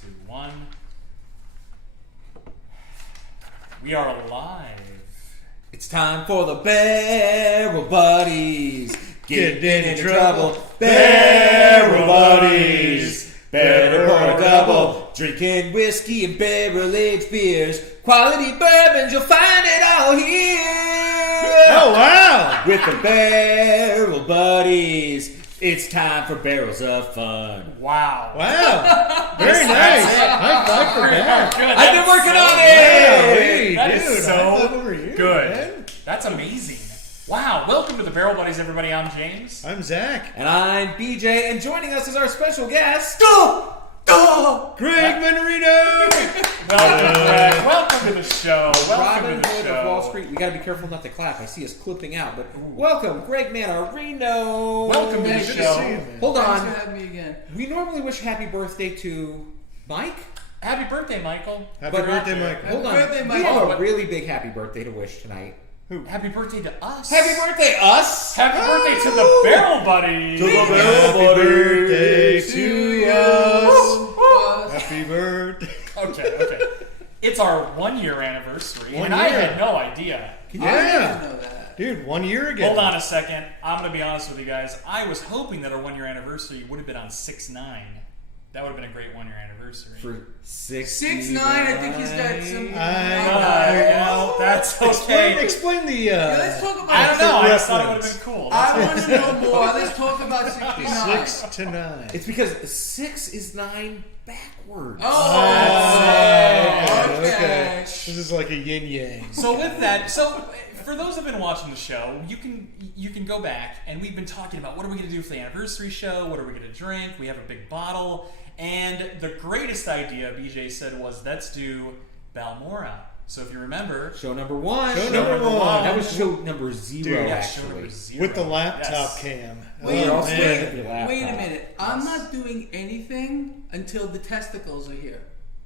2, 1. We are live. It's time for the Barrel Buddies. Getting in trouble. Barrel Buddies. Better pour a double. Drinking whiskey and barrel-aged beers. Quality bourbons, you'll find it all here. Oh, wow. With the Barrel Buddies. It's time for Barrels of Fun. Wow. Wow. Very nice. High five for that. I've been working on it. Hey, That dude, is high so five over here, good. man. That's amazing. Wow. Welcome to the Barrel Buddies, everybody. I'm James. I'm Zach. And I'm BJ, and joining us is our special guest, Greg Mannarino. Welcome, Greg. Welcome to the show. Welcome Robin to the Hood show. of Wall Street. We got to be careful not to clap. I see us clipping out, but welcome, Greg Mannarino. Welcome to the Good to show. see you, man. Hold Thanks on. for having me again. We normally wish happy birthday to Mike. Happy birthday, Michael. Happy But- birthday, Michael. Hold on. birthday, We Mike. have Oh, a but- really big happy birthday to wish tonight. Happy birthday to us. Happy birthday, us! Happy birthday to the Barrel Buddies. To the Barrel Happy Buddies. birthday to us. Uh, Happy birthday. Okay. It's our 1-year anniversary, One and I year. had no idea. I didn't Yeah. know that. Dude, 1 year ago. Hold on a second. I'm going to be honest with you guys. I was hoping that our 1-year anniversary would have been on 6/9. That would have been a great 1-year anniversary. For 6'9", I think he's got some. That's okay. Explain the. Yeah, let's talk about. I don't know. I just reference. thought it would have been cool. I want to know more. Let's talk about 69. 6 to 9. It's because 6 is 9 backwards. Oh, okay. This is like a yin yang. So with that, for those who've been watching the show, you can go back, and we've been talking about what are we going to do for the anniversary show, what are we going to drink, we have a big bottle, and the greatest idea, BJ said, was let's do Balmora. So if you remember, Show number 1. Show number one. That was show number 0, Dude, yeah, show actually. number 0. With the laptop Yes. cam. Wait, Oh, also man. with your laptop. Wait a minute. I'm not doing anything until the testicles are here.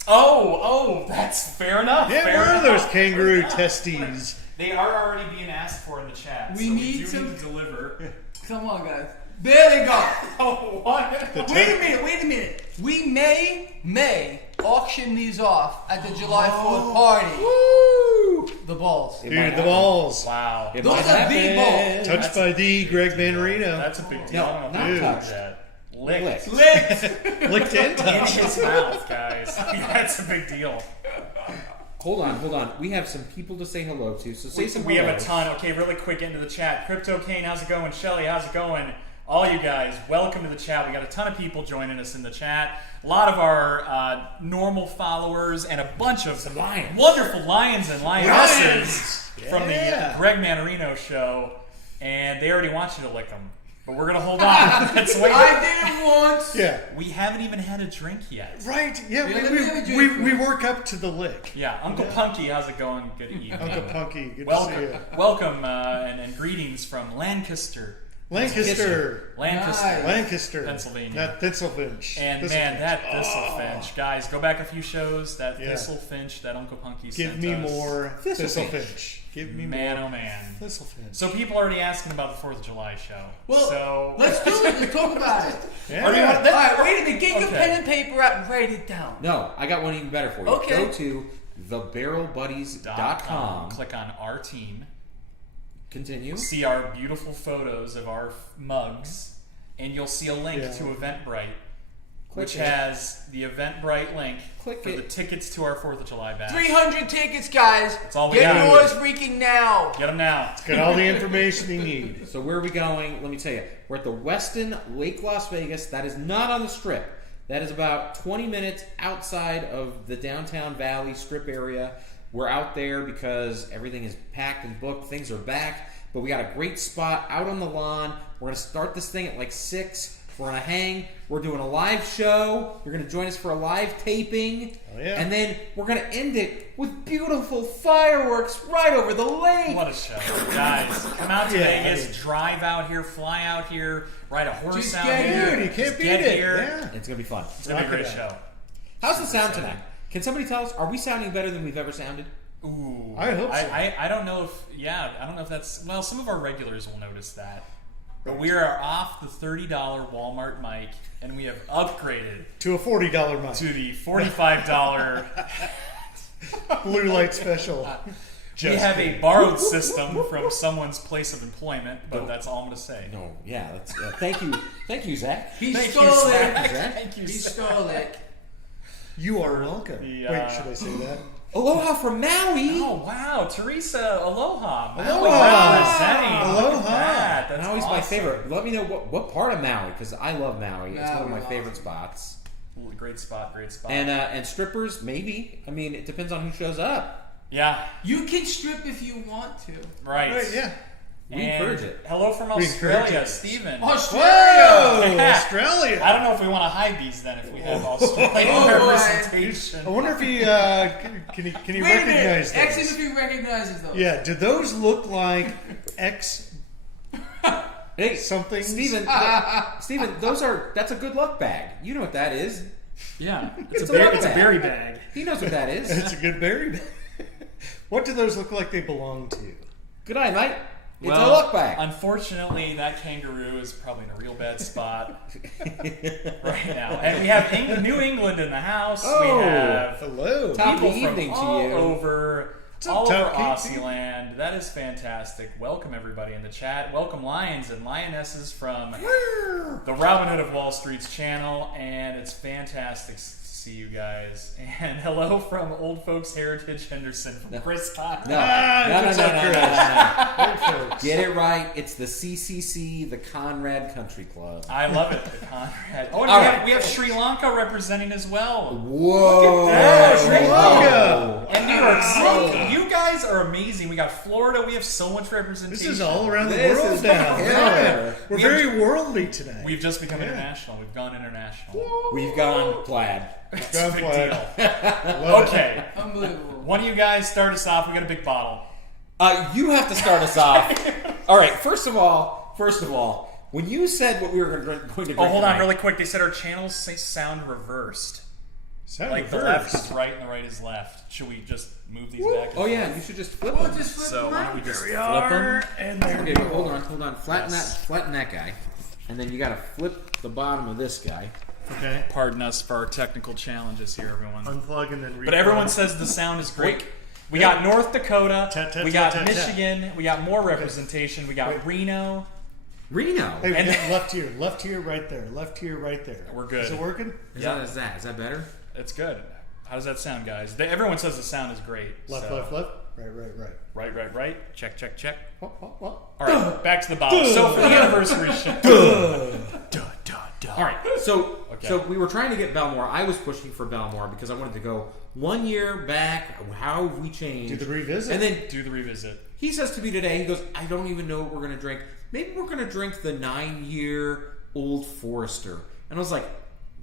Oh, that's fair enough. Yeah, fair where are enough. those kangaroo Fair enough. testes? They are already being asked for in the chat. We so need do some- need to deliver. Come on, guys. There they go. Oh, what? Wait a minute. We may auction these off at the July 4th party. Woo! The balls. It Dude, might the happen. balls. Wow. It Those might are happen. big balls. Touched by the Greg Mannarino. That's a big deal. No, I don't know not if you touched. did that. Licked. Licked. Licked and In touched. his mouth, guys. That's a big deal. Hold on. We have some people to say hello to, so say some We have a hellos. ton. Okay, really quick into the chat. Crypto Kane, how's it going? Shelly, how's it going? All you guys, welcome to the chat. We got a ton of people joining us in the chat. A lot of our normal followers and a bunch of lions. wonderful lions and lionesses Lions! from the Yeah. Greg Mannarino show. And they already want you to lick them. But we're going to hold on. Let's wait. I did it once. Yeah. We haven't even had a drink yet. Right. Yeah, Yeah, let me have a we drink. work up to the lick. Yeah, Uncle Punky, how's it going? Good evening. Uncle Punky, good Welcome, to see you. welcome, and greetings from Lancaster, Lancaster. Lancaster, Lancaster. Pennsylvania. Not Thistlefinch. And Thistlefinch. man, that Thistlefinch, guys, go back a few shows. That Yeah. Thistlefinch, that Uncle Punky Give sent me us. more Thistlefinch. Thistlefinch. Give me Man, more oh man. Thistlefinch. So people are already asking about the 4th of July show. Well, so let's do it. Let's talk about it. Yeah. Or do you want All that- right, wait a minute. Get your Okay. pen and paper out and write it down. No, I got one even better for you. Okay. Go to thebarrelbuddies.com. Click on our team. Continue. See our beautiful photos of our mugs, and you'll see a link Yeah. to Eventbrite, which Click it. has the Eventbrite link Click for it. the tickets to our 4th of July bash. 300 tickets, guys. That's all we Get got. yours freaking now. Get them now. Got all the information you need. So where are we going? Let me tell you. We're at the Westin Lake Las Vegas. That is not on the Strip. That is about 20 minutes outside of the downtown Valley Strip area. We're out there because everything is packed and booked. Things are back. But we got a great spot out on the lawn. We're going to start this thing at like 6. We're going to hang. We're doing a live show. You're going to join us for a live taping. Oh, yeah. And then we're going to end it with beautiful fireworks right over the lake. What a show. Guys, come out to Yeah, Vegas, I mean- drive out here, fly out here, ride a horse Just out get here. Dude, you Just can't beat get it. here. Yeah. It's going to be fun. It's going to be a great Knock it show. How's the sound tonight? Can somebody tell us, are we sounding better than we've ever sounded? Ooh. I hope so. I don't know if, I don't know if that's, well, some of our regulars will notice that. But we are off the $30 Walmart mic, and we have upgraded To a $40 mic. to the $45. Blue light special. We have a borrowed system from someone's place of employment, but that's all I'm going to say. No, yeah. That's, thank you, Zach. He Thank stole you, it. Zach. Zach. Thank you, He Zach. stole it. You are welcome. The, Wait, should I say that? Aloha from Maui. Oh, wow. Teresa, aloha. Maui Aloha. representing. Look at Aloha. that. That's Maui's my awesome. favorite. Let me know what part of Maui, because I love Maui. It's one of my Maui. favorite spots. Ooh, great spot, great spot. And strippers, maybe. I mean, it depends on who shows up. yeah, You can strip if you want to. right. Right, yeah. We And encourage it. Hello from We encourage Australia, it. Stephen. Australia. Whoa! Australia. I don't know if we want to hide these then if we have Australian Oh, representation. I wonder if he can he Wait a minute. recognize Ask him if those. he recognizes those. Yeah, do those look like X Hey, something? Steven, that's a good luck bag. You know what that is. Yeah, It's a luck it's a bag. berry bag. He knows what that is. It's a good berry bag. What do those look like they belong to? Good night, mate. It's Well, a luck bag. Unfortunately, that kangaroo is probably in a real bad spot right now. And we have New England in the house. Oh. We have Hello. Top of people the evening from to all you. over, up, all over Top King? Aussie land. That is fantastic. Welcome everybody in the chat. Welcome lions and lionesses from the Robin Hood of Wall Street's channel, and it's fantastic to see you guys. And hello from Old Folks Heritage Henderson from Chris Todd. No, Good job, Chris. no. Good folks. Get it right. It's the CCC, the Conrad Country Club. I love it, the Conrad. Oh, and All we, right. have, we have Sri Lanka representing as well. Whoa! Look at that. Sri Lanka. And New York City. You guys are amazing. We got Florida. We have so much representation. This is all around the This world is now. killer. Yeah. We're We have- very worldly tonight. We've just become Yeah. international. We've gone international. We've gone plaid. It's a Gone big plaid. deal. Love it. Okay. Unbelievable. One of you guys start us off. We got a big bottle. You have to start us off. All right. First of all, when you said what we were going to drink, Oh, hold on tonight- really quick. They said our channels sound reversed. Sound Like the reversed. left is right and the right is left. Should we just move these back? and Oh yeah, forth? you should just flip Well, them. just flip So them why out. don't we just we flip are, them? and there Okay, we but go. hold on. Flatten that guy, and then you got to flip the bottom of this guy. Okay. Pardon us for our technical challenges here, everyone. Unplug and then But everyone says the sound is great. We got North Dakota, we got Michigan, we got more representation, we got Reno. Reno. Hey, we And- got left here, right there. Left here, right there. We're good. Is it working? Is Yeah. that better? It's good. How does that sound, guys? Everyone says the sound is great. Left, so. left, left. Right. Right. Check. What? All right, back to the bottle. So for the anniversary show. All right. So Okay. so we were trying to get Belmore. I was pushing for Belmore because I wanted to go 1 year back. How have we changed? Do the revisit. And then Do the revisit. he says to me today, he goes, I don't even know what we're going to drink. Maybe we're going to drink the 9-year-old Forester. And I was like,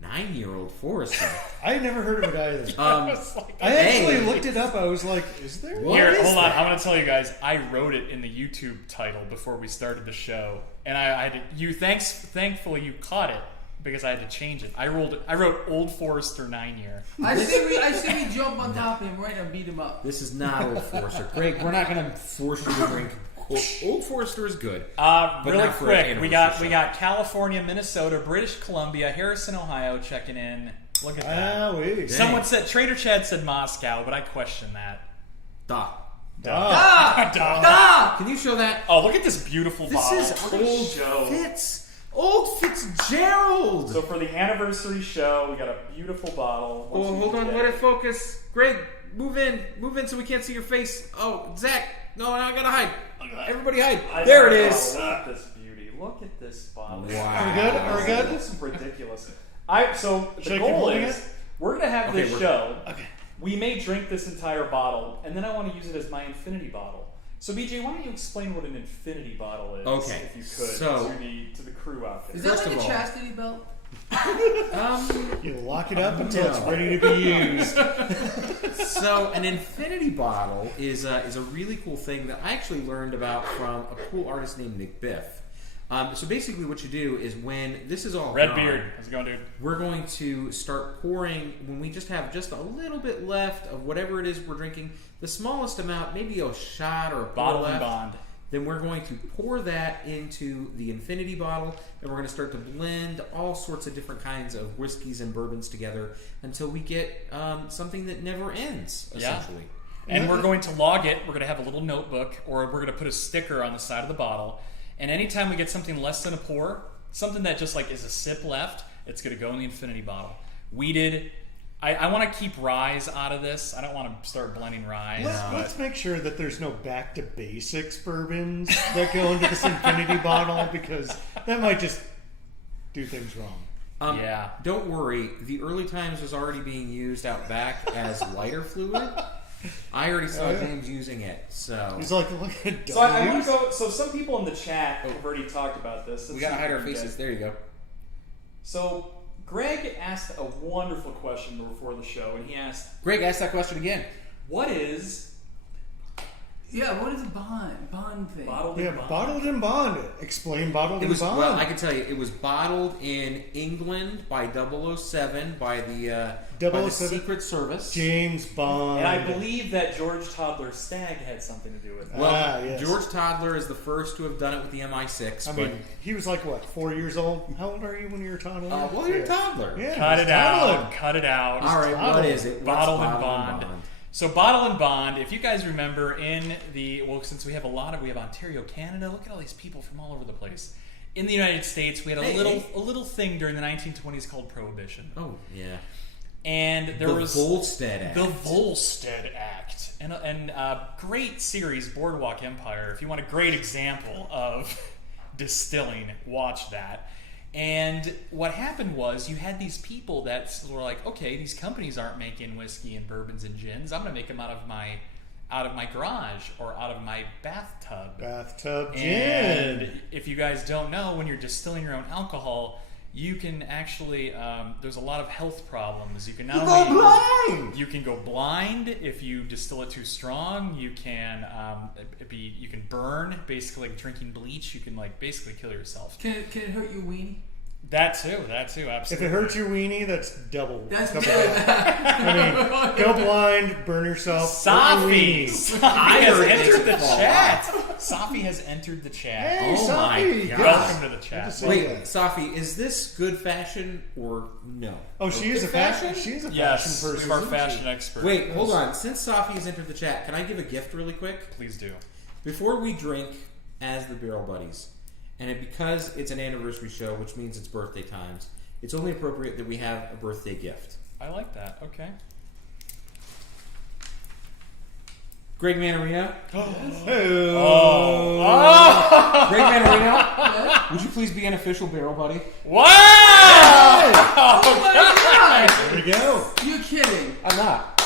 9-year-old Forester? I had never heard of it either. I Hey. actually looked it up. I was like, is there? What Here, is hold on. that? I'm going to tell you guys. I wrote it in the YouTube title before we started the show, and I had to, thankfully you caught it because I had to change it. I wrote Old Forester 9-year. I see we jump on top of him right and beat him up. This is not Old Forester. Greg, we're not going to force you to drink. Old Forester is good. But Really not for an quick, we got anniversary California, Minnesota, British Columbia, Harrison, Ohio checking in. Look at that. Ah, wait. Someone said Trader Chad said Moscow, but I question that. Duh. Can you show that? Oh, look at this beautiful This bottle. is Look at old show. Fitz. Old Fitzgerald. So for the anniversary show, we got a beautiful bottle. Once Oh, we hold get on, it- let it focus. Greg, move in so we can't see your face. Oh, Zach, no, I gotta hide. Everybody hide. I There know. it is. Look at this beauty. Look at this bottle. Wow. Are we good? Are we good? This is ridiculous. So Should the I keep goal holding is it? we're gonna have Okay, this we're show. Okay. We may drink this entire bottle, and then I want to use it as my infinity bottle. So BJ, why don't you explain what an infinity bottle is, Okay, if you could, so- to the crew out there. Is that First like of a all- chastity belt? You lock it up until it's ready to be used. So an infinity bottle is a really cool thing that I actually learned about from a cool artist named Nick Biff. So basically what you do is when this is all Red gone, beard. How's it going, dude? we're going to start pouring when we just have just a little bit left of whatever it is we're drinking. The smallest amount, maybe a shot or a pour Bottle and left. bond. Then we're going to pour that into the infinity bottle, and we're going to start to blend all sorts of different kinds of whiskeys and bourbons together until we get something that never ends, essentially. And we're going to log it. We're going to have a little notebook, or we're going to put a sticker on the side of the bottle. And anytime we get something less than a pour, something that just like is a sip left, it's going to go in the infinity bottle. Weeded. I want to keep ryes out of this. I don't want to start blending ryes. Let's make sure that there's no back to basics bourbons that go into this infinity bottle, because that might just do things wrong. Don't worry. The early times was already being used out back as lighter fluid. I already saw James using it, so He's like, look at So I want to go. So some people in the chat have already talked about this. we gotta hide our faces. There you go. So Greg asked a wonderful question before the show, and he asked, Greg, ask that question again. "What is what is a bond thing? bottled in bond?" bottled in bond. Explain bottled It in was bond. well. I can tell you, it was bottled in England by 007 by the 007 Secret Service. James Bond. And I believe that George Toddler's stag had something to do with it. Well, yes. George Toddler is the first to have done it with the MI6. I mean, he was like, what, 4 years old? How old are you when you were a toddler? well, you're a toddler. Yeah, Cut he's it out. toddling. Cut it out. All right, what Bottled. is it? What's Bottled in bottled bond. So Bottle and Bond, if you guys remember since we have we have Ontario, Canada, look at all these people from all over the place. In the United States, we had a little thing during the 1920s called Prohibition. Oh, yeah. And there was Volstead Act. The Volstead Act. And a great series, Boardwalk Empire. If you want a great example of distilling, watch that. And what happened was you had these people that were like, okay, these companies aren't making whiskey and bourbons and gins. I'm going to make them out of my garage or out of my bathtub. Bathtub gin. And if you guys don't know, when you're distilling your own alcohol, you can actually there's a lot of health problems. You can not only go blind. You can go blind if you distill it too strong. You can you can burn, basically like drinking bleach. You can like basically kill yourself. Can it hurt your weenie? That too, absolutely. If it hurts your weenie, that's double. That's double good. I mean, go blind, burn yourself. hurt your Safi! weenie. Safi has entered the chat. Safi has entered the chat. Hey, Oh my Safi. God. Welcome to the Good to chat. see Wait, you. Safi, is this good fashion or no? Oh, she is a fashion. She's a Yes, fashion we person. have our isn't fashion she? expert. Wait, hold on. Since Safi has entered the chat, can I give a gift really quick? Please do. Before we drink as the Barrel Buddies, and because it's an anniversary show, which means it's birthday times, it's only appropriate that we have a birthday gift. I like that. Okay. Greg Mannarino. Oh. Greg Mannarino, would you please be an official Barrel Buddy? Wow! Oh my god! There we go. You're kidding. I'm not.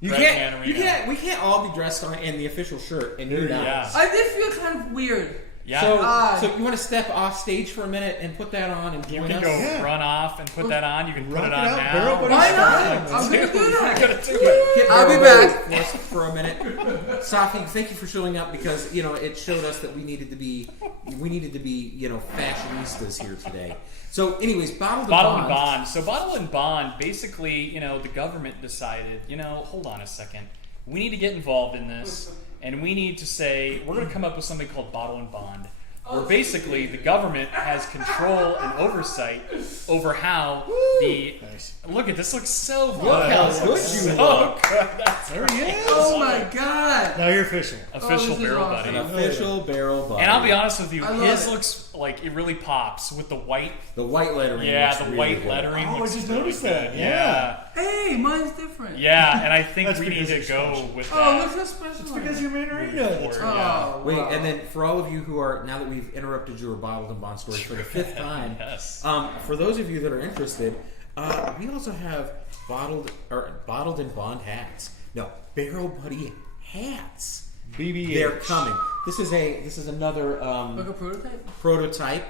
You Greg can't. You Mannarino. can't. We can't all be dressed in the official shirt and you're not. Yeah. I did feel kind of weird. Yeah. So you want to step off stage for a minute and put that on and you join can us? go Yeah. run off and put that on. You can put Rock it it on out, now. Barrel Buddies. Why not? Yeah. I'm gonna do You're that. gonna do it. Get I'll be Barrel back. Buddies for a minute. Safi, thank you for showing up because it showed us that we needed to be fashionistas here today. So, anyways, Bottle and Bond. So Bottle and Bond, basically, the government decided, hold on a second. We need to get involved in this, and we need to say, we're going to come up with something called Bottle and Bond, where basically the government has control and oversight over how Nice. Look at this, looks so good. Look how This good looks you so look. good. That's There he is. Oh my god. Now you're official. official this is barrel awesome. An buddy. official Barrel Buddy. And I'll be honest with you, I love his it. looks like it really pops with the white. The white lettering. Yeah, looks the really white good. lettering. Oh, I looks just really noticed good. that, yeah. Hey, mine's different. Yeah, and I think That's we need because to it's go special. with Oh, that. what's so special? It's because you're Mannarino. That's Forward, right. yeah. Oh, Wait, wow. and then for all of you who are, now that we've interrupted your Bottled and Bond story for the fifth time, Yes. for those of you that are interested, we also have Bottled and Bond hats. No, Barrel Buddy hats. BBH. They're coming. This is another Like a prototype? prototype.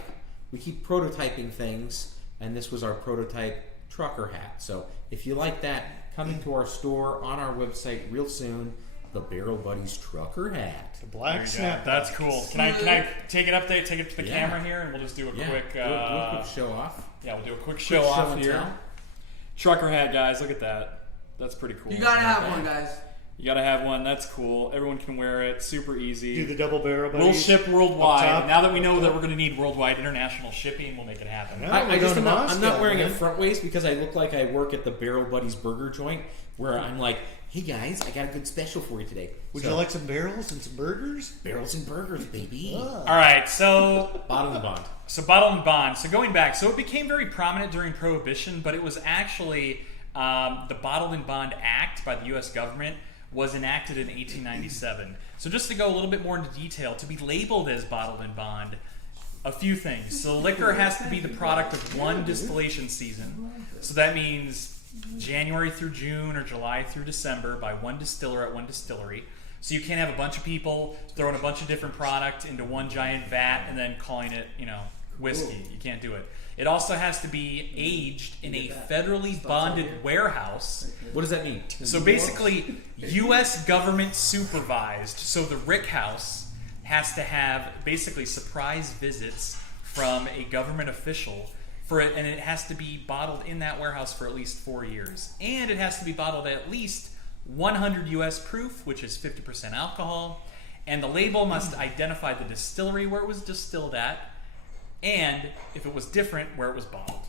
We keep prototyping things, and this was our prototype trucker hat. So if you like that, come into our store on our website real soon. The Barrel Buddies trucker hat. The There black you go. snap. That's cool. Can I take it up there, take it to the Yeah. camera here, and we'll just do a Yeah, quick. do a quick show off. Yeah, we'll do a quick Quick show show off and here. tell. Trucker hat, guys. Look at that. That's pretty cool. You gotta have one, guys. You gotta have one. That's cool. Everyone can wear it. Super easy. Do the double barrel. We'll ship worldwide. Up top. Now that we know that we're going to need worldwide international shipping, we'll make it happen. Yeah. I'm not wearing a front waist because I look like I work at the Barrel Buddies burger joint where I'm like, hey guys, I got a good special for you today. Would you like some barrels and some burgers? Barrels and burgers, baby? All right, so Bottle and Bond. Bottle and Bond. So going back, so it became very prominent during Prohibition, but it was actually the Bottle and Bond Act by the U.S. government was enacted in 1897. So just to go a little bit more into detail, to be labeled as bottled and bond, a few things. So liquor has to be the product of one distillation season. So that means January through June or July through December by one distiller at one distillery. So you can't have a bunch of people throwing a bunch of different product into one giant vat and then calling it, whiskey. You can't do it. It also has to be aged in a federally bonded warehouse. What does that mean? So basically, U.S. government supervised. So the Rick House has to have basically surprise visits from a government official for it, and it has to be bottled in that warehouse for at least 4 years. And it has to be bottled at least 100 U.S. proof, which is 50% alcohol. And the label must identify the distillery where it was distilled at, and if it was different, where it was bottled.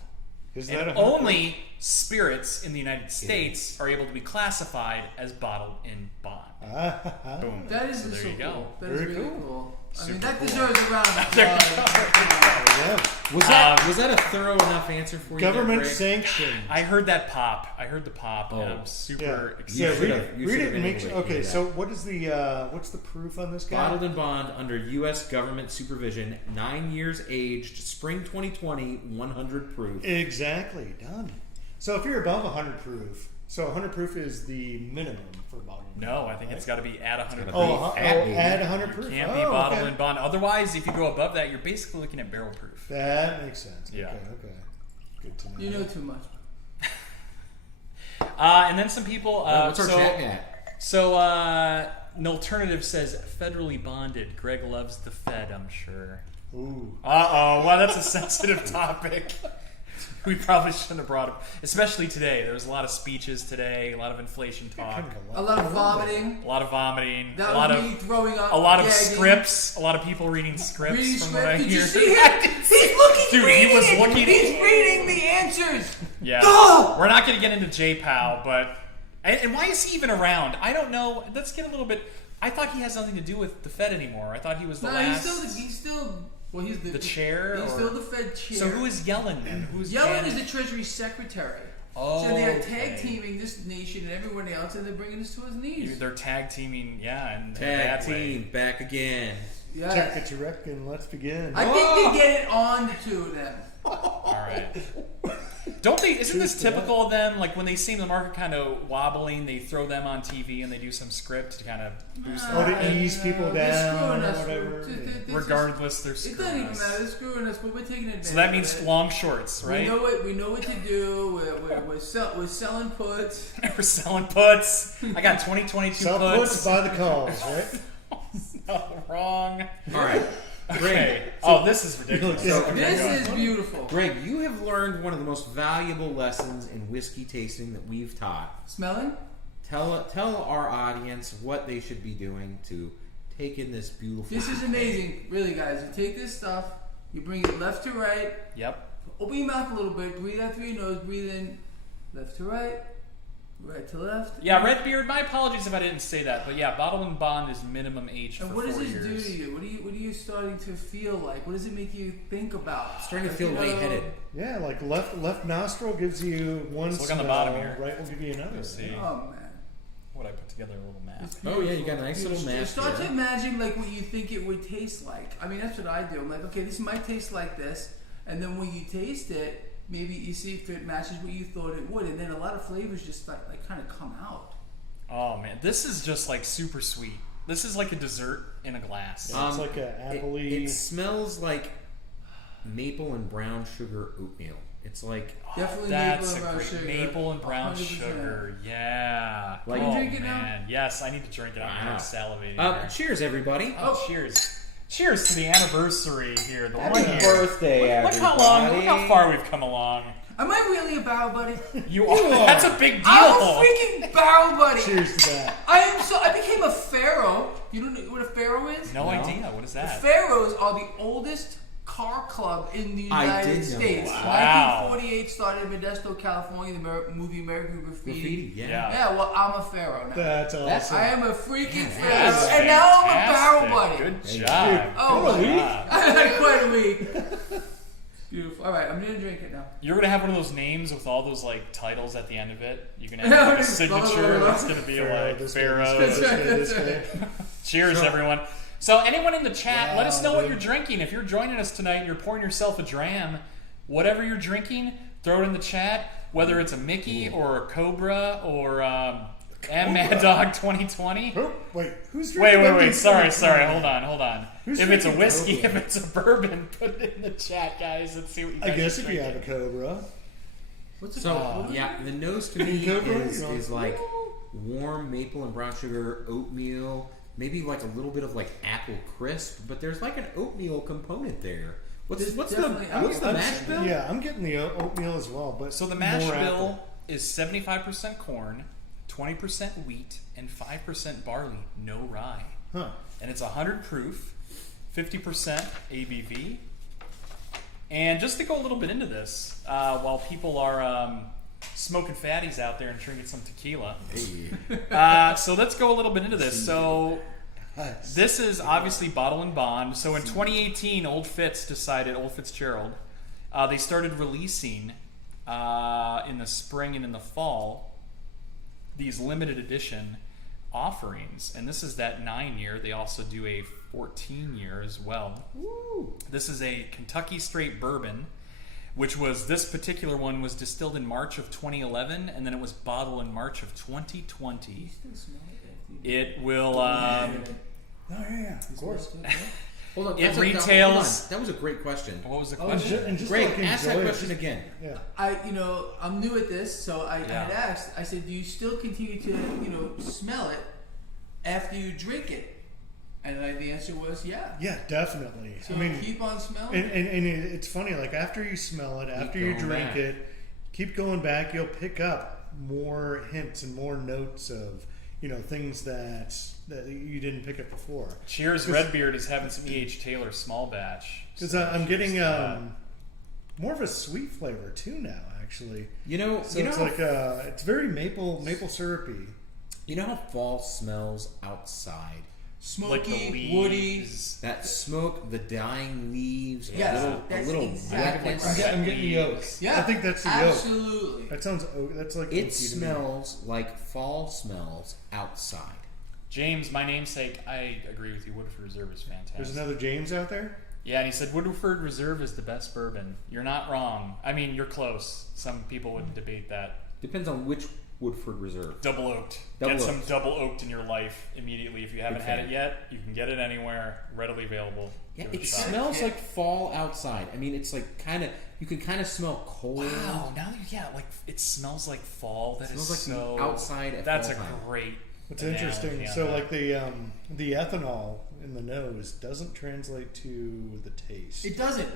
And only spirits in the United States are able to be classified as bottled in bond. Boom. That is so there you go. That is Very really cool. cool. I mean, Super that cool. deserves a round of applause. Was that a thorough enough answer for you? Government Greg? sanctioned. I heard that pop. I heard the pop, and I'm super excited. read should've- it. you Read should've it and been make able sure. to Okay, hear so what is the what's the proof on this guy? Bottled and bond under U.S. government supervision, 9 years aged, spring 2020, 100 proof. Exactly, done. So if you're above 100 proof, so 100 proof is the minimum for bottled. No, I think it's got to be at 100 proof. Add 100 proof. Can't be bottled in bond. Otherwise, if you go above that, you're basically looking at barrel proof. That makes sense. Yeah. Okay. Good to know. You know too much. And then some people. What's our chat at? So, an alternative says federally bonded. Greg loves the Fed, I'm sure. Ooh. Well, that's a sensitive topic. We probably shouldn't have brought up, especially today. There was a lot of speeches today, a lot of inflation talk, A lot of vomiting. a lot of vomiting, That a lot was me of throwing up. a lot of gagging. scripts, a lot of people reading scripts. Reading from what I script. Did hear. you see him? He's looking. Dude, he reading was it. looking- He's reading the answers. Yeah, Ugh! we're not going to get into J-Pow, but and why is he even around? I don't know. Let's get a little bit. I thought he has nothing to do with the Fed anymore. I thought he was the No, last. he's still. Well, he's the chair. He's or- still the Fed chair. So who is Yellen then? Who's Yellen Janet? is the Treasury Secretary. Oh, So they are okay. tag teaming this nation and everyone else, and they're bringing us to his knees. They're tag teaming, yeah, and Tag team, back again. Yes. Check it, you reckon. Let's begin. I think they get it on to them. All right. Don't they? Isn't this typical of them? Like when they seem the market kind of wobbling, they throw them on TV and they do some script to kind of boost the Oh, market. to ease people They're down screwing or us. whatever. Regardless, they're It screwing doesn't even us. matter. They're screwing us, but we're taking advantage. So that means of it. long shorts, right? We know what to do. We're selling puts. We're selling puts. I got 2022 Sell puts, buy the calls, right? No, wrong. All right. Okay. Oh, this is ridiculous. Yeah. Okay, This go ahead. is beautiful. Greg, you have learned one of the most valuable lessons in whiskey tasting that we've taught. Smelling? Tell our audience what they should be doing to take in this beautiful. This is amazing. Really, guys. You take this stuff, you bring it left to right, Yep. open your mouth a little bit, breathe out through your nose, breathe in left to right, right to left. Yeah, Redbeard. My apologies if I didn't say that, but yeah, bottle and bond is minimum age for And what 4 does this years. do to you? What are you starting to feel like? What does it make you think about? Starting to Like, feel you know, lightheaded. Yeah, like left nostril gives you one Let's look on smell, the bottom here. right will give you another. Let's see. Oh man. What I put together a little map. It's Oh, yeah, you beautiful. got a nice You little map Start here. to imagine like what you think it would taste like. I mean, that's what I do. I'm like, okay, this might taste like this, and then when you taste it, maybe you see if it matches what you thought it would, and then a lot of flavors just like kind of come out. Oh man, this is just like super sweet. This is like a dessert in a glass. It's like a apple-y. It smells like maple and brown sugar oatmeal. It's like Definitely That's maple and brown great sugar. maple and brown 100%. sugar. Yeah. Like- oh, You drink it now? man. Yes, I need to drink it. I'm Wow. salivating. here. cheers, everybody. Oh, cheers. Cheers to the anniversary here. The Happy 1 year. birthday, Look how long, look how far we've come along. Am I really a barrel buddy? You are. That's a big deal. I'm a freaking barrel buddy. Cheers to that. I became a pharaoh. You don't know what a pharaoh is? No idea. What is The that? Pharaohs are the oldest car club in the United States. Wow. 1948 started in Modesto, California. The movie American Graffiti. Yeah. Yeah. Well, I'm a pharaoh now. That's awesome. I am a freaking pharaoh, That's and now I'm a barrel fantastic. buddy. Good Dude, job. Oh, Good job. I had quite a week. Beautiful. All right, I'm gonna drink it now. You're gonna have one of those names with all those like titles at the end of it. You can have Yeah, like, a it's signature blah, that's gonna be like this Pharaoh. way, this way. Cheers, everyone. So, anyone in the chat, let us know what dude. you're drinking. If you're joining us tonight and you're pouring yourself a dram, whatever you're drinking, throw it in the chat. Whether it's a Mickey or a Cobra or Mad Dog 2020. Oh, wait, who's drinking? Wait. Sorry. Hold on. Who's If it's a drinking whiskey, Cobra? if it's a bourbon, put it in the chat, guys. Let's see what you guys I guess are if you have drinking. a Cobra. What's it So called? yeah, the nose to me Cobra, is like warm maple and brown sugar oatmeal, maybe like a little bit of like apple crisp, but there's like an oatmeal component there. What's There's the definitely what's the That's- mash bill? Yeah, I'm getting the oatmeal as well, but So the mash more bill apple. is 75% corn, 20% wheat, and 5% barley, no rye. Huh. And it's 100 proof, 50% ABV. And just to go a little bit into this, while people are smoking fatties out there and drinking some tequila, so let's go a little bit into this. So this is obviously Bottle and Bond. So in 2018, Old Fitzgerald, they started releasing in the spring and in the fall these limited edition offerings. And this is that 9-year. They also do a 14-year as well. Woo. This is a Kentucky straight bourbon, which was, this particular one was distilled in March of 2011, and then it was bottled in March of 2020. It will, Oh yeah, of course. Hold on, It that's retails- that was a great question. what was the And question? just Greg, like ask that enjoy it, question just- again. Yeah. I'm new at this, so I Yeah. had asked. I said, "Do you still continue to, smell it after you drink it?" And the answer was, "Yeah." Yeah, definitely. So I mean, keep on smelling. and it's funny. Like after you smell it, after you going drink back. it, keep going back. You'll pick up more hints and more notes of things that you didn't pick up before. Cheers, Redbeard is having some E.H. Taylor small batch. Because So I'm getting cheers to that. more of a sweet flavor too now. Actually, You know, so you know, it's how, like it's very maple syrupy. you know how fall smells outside. like the Smoky, leaves. woody. That smoke, the dying leaves, Yes, a little that's exactly wetness. right. I'm getting the oak. Yeah, I think that's the oak. absolutely. That sounds oak. That's like It oaky to me. smells like fall smells outside. James, my namesake, I agree with you. Woodford Reserve is fantastic. There's another James out there. Yeah, and he said Woodford Reserve is the best bourbon. You're not wrong. I mean, you're close. Some people would debate that. Depends on which Woodford Reserve. Double oaked. Double Get some oaked. double oaked in your life immediately. If you haven't Big had fan. it yet, you can get it anywhere, readily available. Yeah, Give it a shot. smells like fall outside. I mean, it's like you can kind of smell cold. Wow, now that like it smells like fall. That is Smells like the so outside at That's fall a time. great. What's analogy interesting? on So that. like the ethanol in the nose doesn't translate to the taste. It doesn't.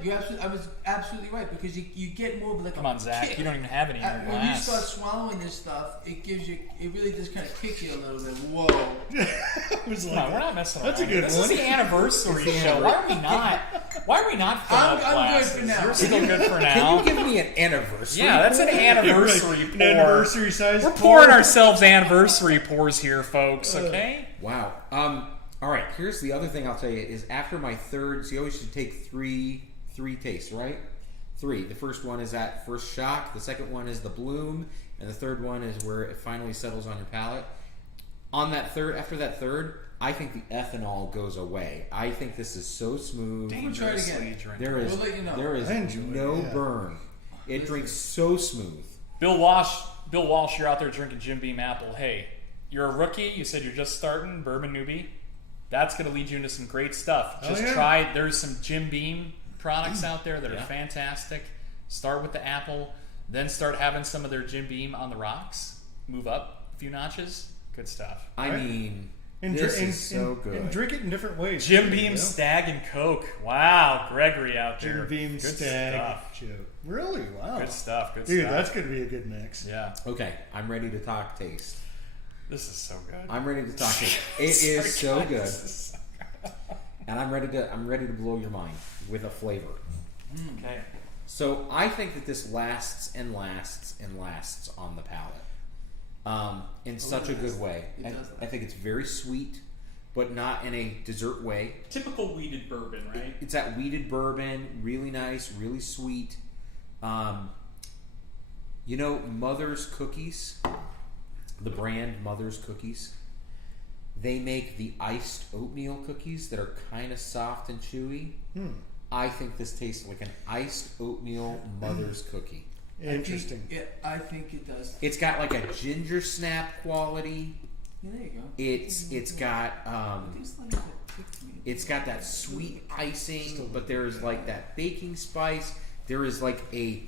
I was absolutely right because you get more of like Come a on, Zach. kick. You don't even have any in your When you glass. start swallowing this stuff, it really does kind of kick you a little bit. Whoa! It was Come like, on, we're not messing That's around. a good This one. is the anniversary It's the show. Why are we not? Why are we not filling I'm up good glasses? for now. You're still good for now. Can you give me an anniversary? Yeah, that's an anniversary An pour. anniversary size. We're pour. pouring ourselves anniversary pours here, folks. Okay. Wow. All right. Here's the other thing I'll tell you is after my third. So you always should take three tastes, right? 3. The first one is that first shock. The second one is the bloom, and the third one is where it finally settles on your palate. On that third, after that third, I think the ethanol goes away. I think this is so smooth. gonna try it again. Dangerously drinkable. There is We'll let you know. there is I enjoy it, no yeah. burn. It drinks so smooth. Bill Walsh, you're out there drinking Jim Beam Apple. Hey, you're a rookie. You said you're just starting, bourbon newbie. That's going to lead you into some great stuff. Oh, Just yeah. try. There's some Jim Beam products out there that Yeah. are fantastic. Start with the apple, then start having some of their Jim Beam on the rocks. Move up a few notches. Good stuff. I Right. mean, And, this and, is so and, good. and drink it in different ways. Jim too, Beam you know? Stag and Coke. Wow, Gregory out there. Jim Beam Good Stag stuff. joke. Really? Wow. Good stuff. Good Dude, stuff. that's going to be a good mix. Yeah. Okay, I'm ready to talk taste. This is so good. I'm ready to talk to you. It is so good. This is so good. And I'm ready to blow your mind with a flavor. Okay. So I think that this lasts and lasts and lasts on the palate, in such a good way. I think it's very sweet, but not in a dessert way. Typical weeded bourbon, right? It's that weeded bourbon, really nice, really sweet. Mother's Cookies, the brand Mother's Cookies, they make the iced oatmeal cookies that are kind of soft and chewy. I think this tastes like an iced oatmeal Mother's cookie. Interesting. I think it does. It's got like a ginger snap quality. Yeah, there you go. It's got that sweet icing, but there's like that baking spice. There is like a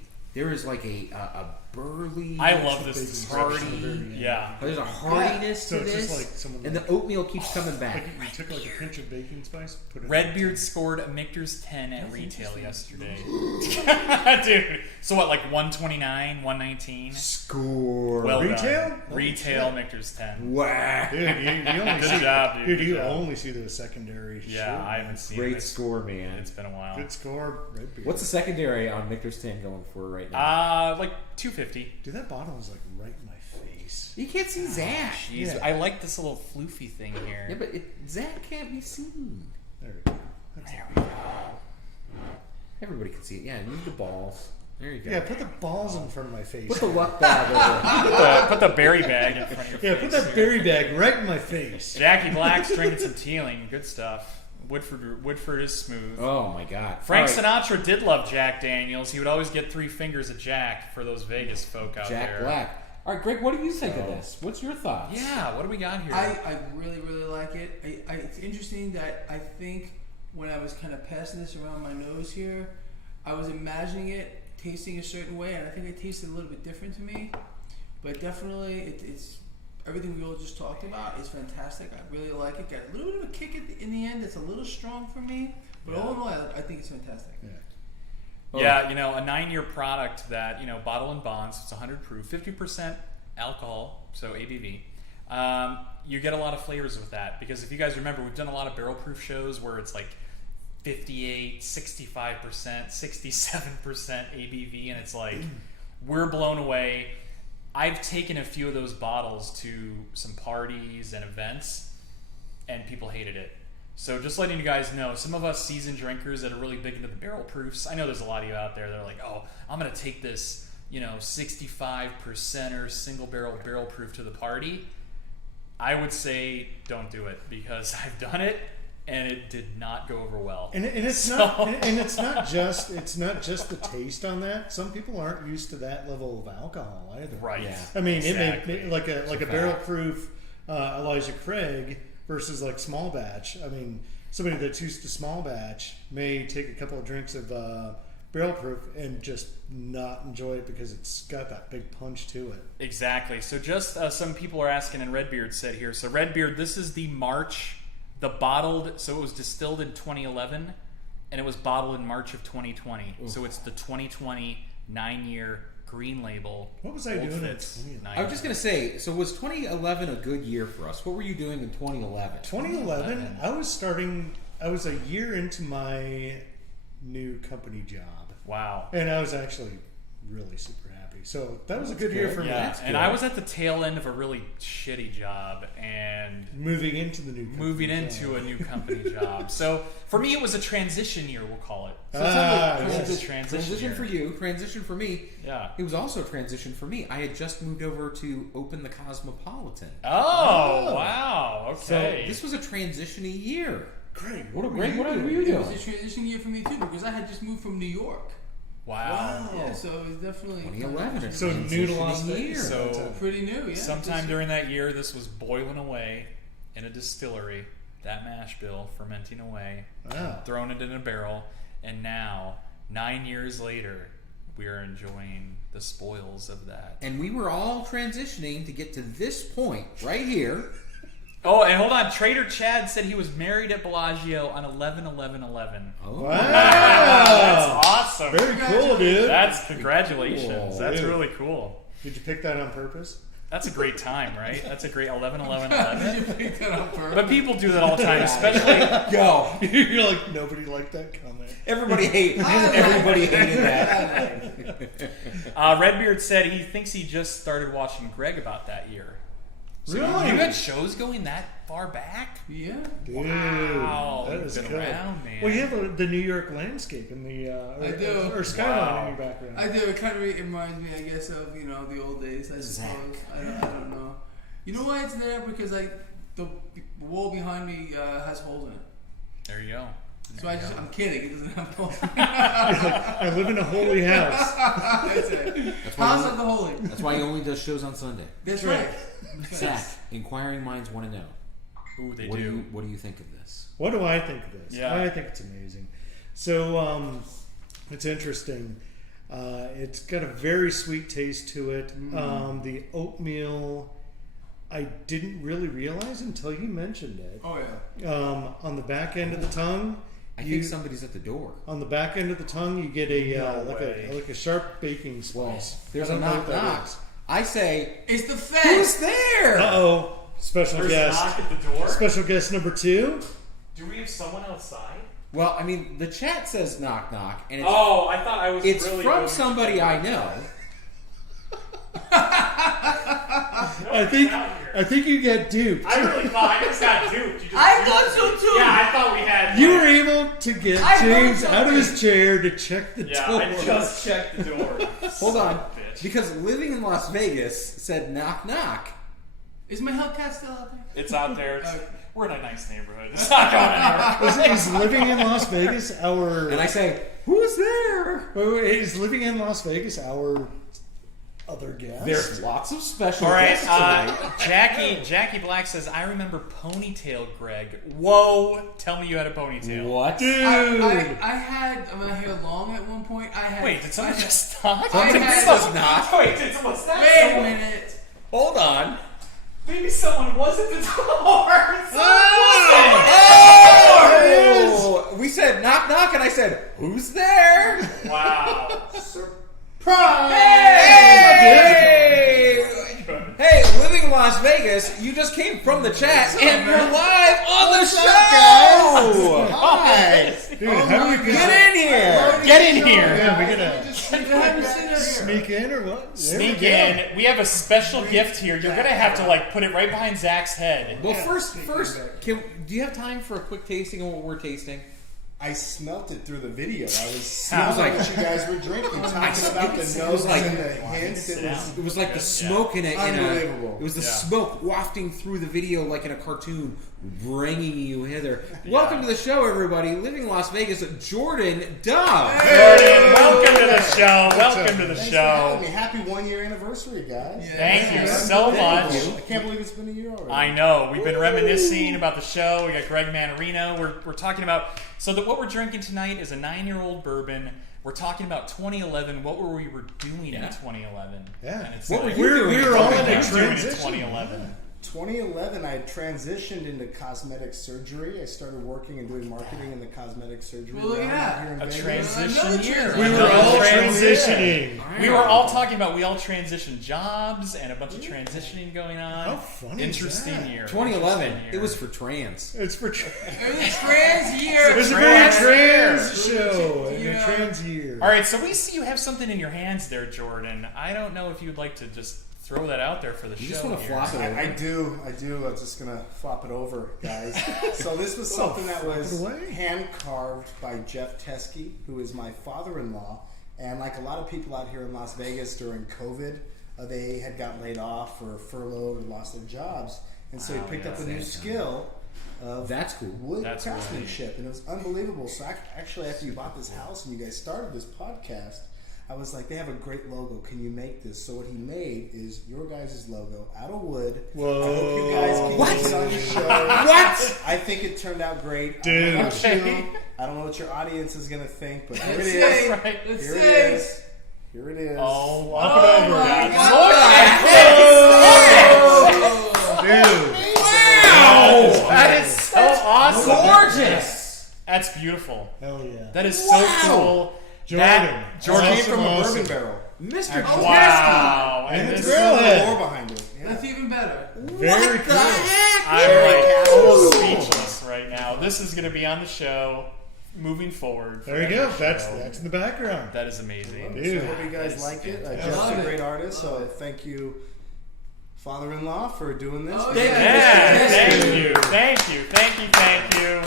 burly. I love this description. Hearty. Yeah. There's a heartiness So to it's this, just like someone and the oatmeal keeps coming back. Like you took like a pinch of baking spice, put it. Redbeard scored a Michter's 10 at retail yesterday. Dude. So what, like 129, 119? Score. Well Retail? done. Retail Michter's 10. Wow. Dude, you only Good see, job, dude. Dude, Good you job. only see the secondary. Yeah, I haven't seen Great it. score, man. It's been a while. Good score, Redbeard. What's the secondary on Michter's 10 going for right now? Like 250. Dude, that bottle is like right in my face. You can't see Zach. Jeez, Yeah. I like this little floofy thing here. Yeah, but Zach can't be seen. There we go. There we go. Everybody can see it. Yeah, move the balls. There you go. Yeah, put the balls in front of my face. Put the luck bag over. Put the berry bag in front of your Yeah, face. put that berry bag right in my face. Jackie Black's drinking some Teeling. Good stuff. Woodford is smooth. Oh my God. Frank All right, Sinatra did love Jack Daniels. He would always get 3 fingers of Jack for those Vegas folk out Jack there. Black. All right, Greg, what do you think of this? What's your thoughts? Yeah, what do we got here? I really, really like it. It's interesting that I think when I was kind of passing this around my nose here, I was imagining it tasting a certain way, and I think it tasted a little bit different to me. But definitely, it's everything we all just talked about is fantastic. I really like it. Got a little bit of a kick in the end. It's a little strong for me, but all in all, I think it's fantastic. Yeah. Yeah, a 9-year product that, bottle and bond, so it's 100 proof, 50% alcohol, so ABV. You get a lot of flavors with that, because if you guys remember, we've done a lot of barrel proof shows where it's like 58, 65%, 67% ABV, and it's like, we're blown away. I've taken a few of those bottles to some parties and events, and people hated it. So just letting you guys know, some of us seasoned drinkers that are really big into the barrel proofs, I know there's a lot of you out there that are like, oh, I'm going to take this, 65%er single barrel proof to the party. I would say don't do it, because I've done it and it did not go over well. And it's not just the taste on that. Some people aren't used to that level of alcohol either. Right. Yeah. I mean, Exactly. it may like a barrel proof Elijah Craig versus like small batch. I mean, somebody that's used to small batch may take a couple of drinks of barrel proof and just not enjoy it because it's got that big punch to it. Exactly. So just some people are asking, and Redbeard said here. So Redbeard, this is the bottled, so it was distilled in 2011, and it was bottled in March of 2020. Oof. So it's the 2020 9-year green label. What was I Old doing in Fitz 2011? I was just going to say, so was 2011 a good year for us? What were you doing in 2011? 2011, I was a year into my new company job. Wow. And I was actually really super happy. So that was a good year for me. Yeah, That's and good. I was at the tail end of a really shitty job and Moving into the new company moving into a new company job. So for me, it was a transition year, we'll call it. So it sounds like yes. It's a transition year. for you, transition for me. Yeah. It was also a transition for me. I had just moved over to open the Cosmopolitan. Oh, wow. So Okay. this was a transition-y year. Greg, What were you were doing? you It doing? was a transition year for me too, because I had just moved from New York. Wow. Yeah, so it was definitely 2011. a So new to Las transitioning Vegas. year. So pretty new. Yeah. sometime Just- during that year, this was boiling away in a distillery, that mash bill fermenting away, Wow. thrown it in a barrel, and now, 9 years later, we are enjoying the spoils of that. And we were all transitioning to get to this point right here. Oh, and hold on. Trader Chad said he was married at Bellagio on 11/11/11. Oh, Wow. That's awesome. Very cool, dude. That's congratulations. Cool. That's Dude. really cool. Did you pick that on purpose? That's a great time, right? That's a great 11, 11, Did 11. you pick that up for? But people do that all the time, especially. Go. You're like, nobody liked that comment. Everybody hated that. Redbeard said he thinks he just started watching Greg about that year. So Really? you had shows going that far back? Yeah. Dude, Wow, that you've is been cool. around, man. Well, you have the New York landscape in the I do. or skyline Wow. in your background. I do. It kind of reminds me, I guess, of the old days. I suppose. I don't know. You know why it's there? Because the wall behind me has holes in it. There you go. So I'm kidding. It doesn't have holes. I live in a holy house. That's it. House of the Holy. That's why he only does shows on Sunday. That's right. Zach, inquiring minds want to know. Ooh, they What do. do you think of this? What do I think of this? Yeah. I think it's amazing. So it's interesting. It's got a very sweet taste to it. The oatmeal, I didn't really realize until you mentioned it. Oh yeah. On the back end of the tongue, I think somebody's at the door. on the back end of the tongue, you get a No like way. a sharp baking spice. There's I a don't know what that knock. is. I say, It's the who's fence. there? Uh-oh. Special There's a guest. knock at the door. Special guest number 2. Do we have someone outside? Well, I mean, the chat says knock knock, and it's, Oh, I thought I was it's really from going somebody I know. I think you get duped. I really thought I just got duped. You just I duped thought so me. too. Yeah, I thought we had. You were able to get I heard James out of his something. chair to check the Yeah, door. I just checked the door. Hold on, Bitch. because living in Las Vegas said knock knock. Is my Hellcat still out there? It's out there. We're in a nice neighborhood. It's not going anywhere. Is living in Las Vegas our? And I say, who's there? Wait, is living in Las Vegas our other guest? There's lots of special All right, guests tonight. Jackie Black says, I remember ponytail Greg. Whoa, tell me you had a ponytail. What? Dude. I had my hair long at one point. I had. Wait, did someone I had- just stop? I Something had- does not. Wait, did someone stop? Wait a minute. Hold on. Maybe someone was at the door. Oh! We said knock knock, and I said, who's there? Wow. Hey! Hey, living in Las Vegas, you just came from the chat, and you're live on the show! Hi. Dude, how do we Get in here! Get in here. Yeah, we gotta Sneak sneak in or what? There we Sneak go. in. We have a special gift here. You're gonna have to put it right behind Zach's head. Well, first, do you have time for a quick tasting of what we're tasting? I smelt it through the video. I was I seeing was what like- you guys were drinking, talking about the it nose was like- and the hints. It was It was like the smoke in it. Unbelievable. It was the Yeah. smoke wafting through the video like in a cartoon, bringing you hither. Welcome to the show, everybody. Living in Las Vegas, Jordan Dove. Jordan, welcome to the show. Welcome to the Thanks for having me. show. Happy 1 year anniversary, guys. Thank you Yeah. so much. I can't believe it's been a year already. I know. We've been reminiscing about the show. We got Greg Mannarino. We're talking about. So what we're drinking tonight is a 9-year-old bourbon. We're talking about 2011. What were we doing in 2011? Yeah. And it's What were like, you doing? We were all in what were a you doing in transition. 2011. 2011, I transitioned into cosmetic surgery. I started working and doing marketing in the cosmetic surgery Well, look at realm that. here in A Vegas. transition Another year. transition. We were Another all transition. transitioning. We were all talking about we all transitioned jobs and a bunch of transitioning going on. How funny is Interesting that? year. 2011. Interesting It year. was for trans. It's for It was a trans year. it was a very Trans trans year. show and Yeah. a trans year. All right, so we see you have something in your hands there, Jordan. I don't know if you'd like to just throw that out there for the You show. just want to here. flop it over. I do. I'm just gonna flop it over, guys. So this was something that was flop it away. hand carved by Jeff Teskey, who is my father-in-law. And like a lot of people out here in Las Vegas during COVID, they had got laid off or furloughed or lost their jobs, and so he picked up a new skill of That's cool. wood That's craftsmanship, and it was unbelievable. So actually, after you bought this house and you guys started this podcast, I was like, they have a great logo. Can you make this? So what he made is your guys' logo out of wood. Whoa. I hope you guys can What? use it on your show. What? I think it turned out great. Dude. I don't know about you. I don't know what your audience is going to think, but here it Let's is. say. Right. Let's Here it say. is. Here it is. Oh, Flop wow. it over. my guys. God. Dude. Wow! That is so awesome. Gorgeous! That's beautiful. Hell yeah. That is so Wow. cool. Jordan. Jordan It Awesome, came from a awesome. bourbon barrel. Mr. Wow. And And it's this real. got Trailhead. the lore behind it. Yeah. That's even better. Very cool. I'm speechless right now. This is going to be on the show moving forward. There you go. Show. That's in the background. That is amazing. Dude. I hope you guys like it. Jeff's a great artist, so thank you, father-in-law, for doing this. Oh, Thank you.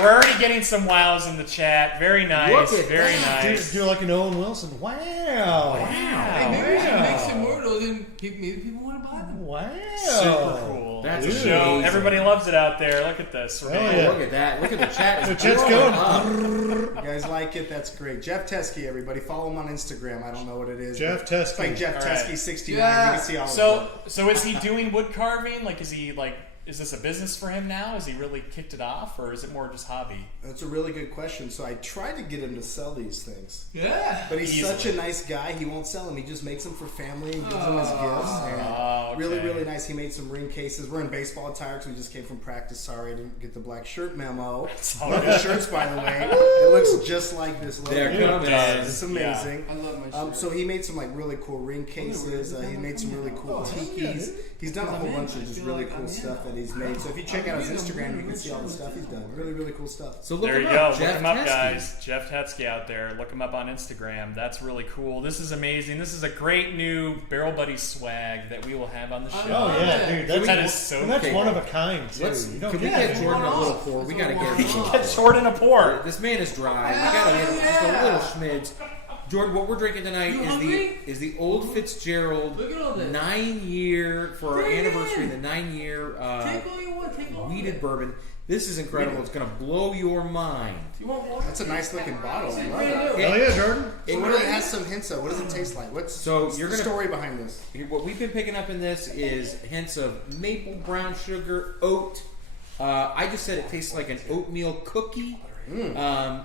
We're already getting some wows in the chat. Very nice. Look at very that. nice. You're like an Owen Wilson. Wow. Hey, maybe we should Wow. make some more of those, and maybe people want to buy them. Wow. Super cool. That's The amazing. show. Everybody loves it out there. Look at this. We're Hell getting- yeah. Look at that. Look at the chat. The It's chat's blowing going. up. You guys like it? That's great. Jeff Teskey, everybody. Follow him on Instagram. I don't know what it is. Jeff but It's like Teskey. Jeff All right. Teskey 69. Yeah. You can see all of it. So is he doing wood carving? Like, is this a business for him now? Has he really kicked it off, or is it more just hobby? That's a really good question. So I tried to get him to sell these things. Yeah. But he's Easily. such a nice guy, he won't sell them. He just makes them for family and gives them as gifts. And Oh, okay. really, really nice. He made some ring cases. We're in baseball attire because we just came from practice. Sorry I didn't get the black shirt memo. all Love good. the shirts, by the way. It looks just like this logo. They're coming. It's amazing. I love my shirt. So he made some like really cool ring cases. He made some really cool tikis. He's done a whole bunch of just really cool stuff that he's made. So if you check out his Instagram, you can see all the stuff he's done. Really, really cool stuff. So look There him you go. up. Look Jeff him up, Teskey. guys. Jeff Tetsky out there. Look him up on Instagram. That's really cool. This is amazing. This is a great new Barrel Buddy swag that we will have on the show. Oh yeah, dude. That's, That is so and that's cool. one of a kind too. Let's, You don't can we get get that. Jordan a little pour? We gotta get him a little Get pour. short in a pour. This man is dry. We gotta get him just a little schmids. Jordan, what we're drinking tonight You is hungry? the old Fitzgerald Look at all this. 9-year for our Bring it anniversary. in. The 9-year Take all you want. Take all. weeded bourbon. This is incredible. It's gonna blow your mind. You want more? That's a nice looking bottle. I love Brand that. new. Hell yeah, Jordan. So what it has some hints of. What does it taste like? What's You're the gonna- story behind this? What we've been picking up in this is hints of maple, brown sugar, oat. I just said it tastes like an oatmeal cookie.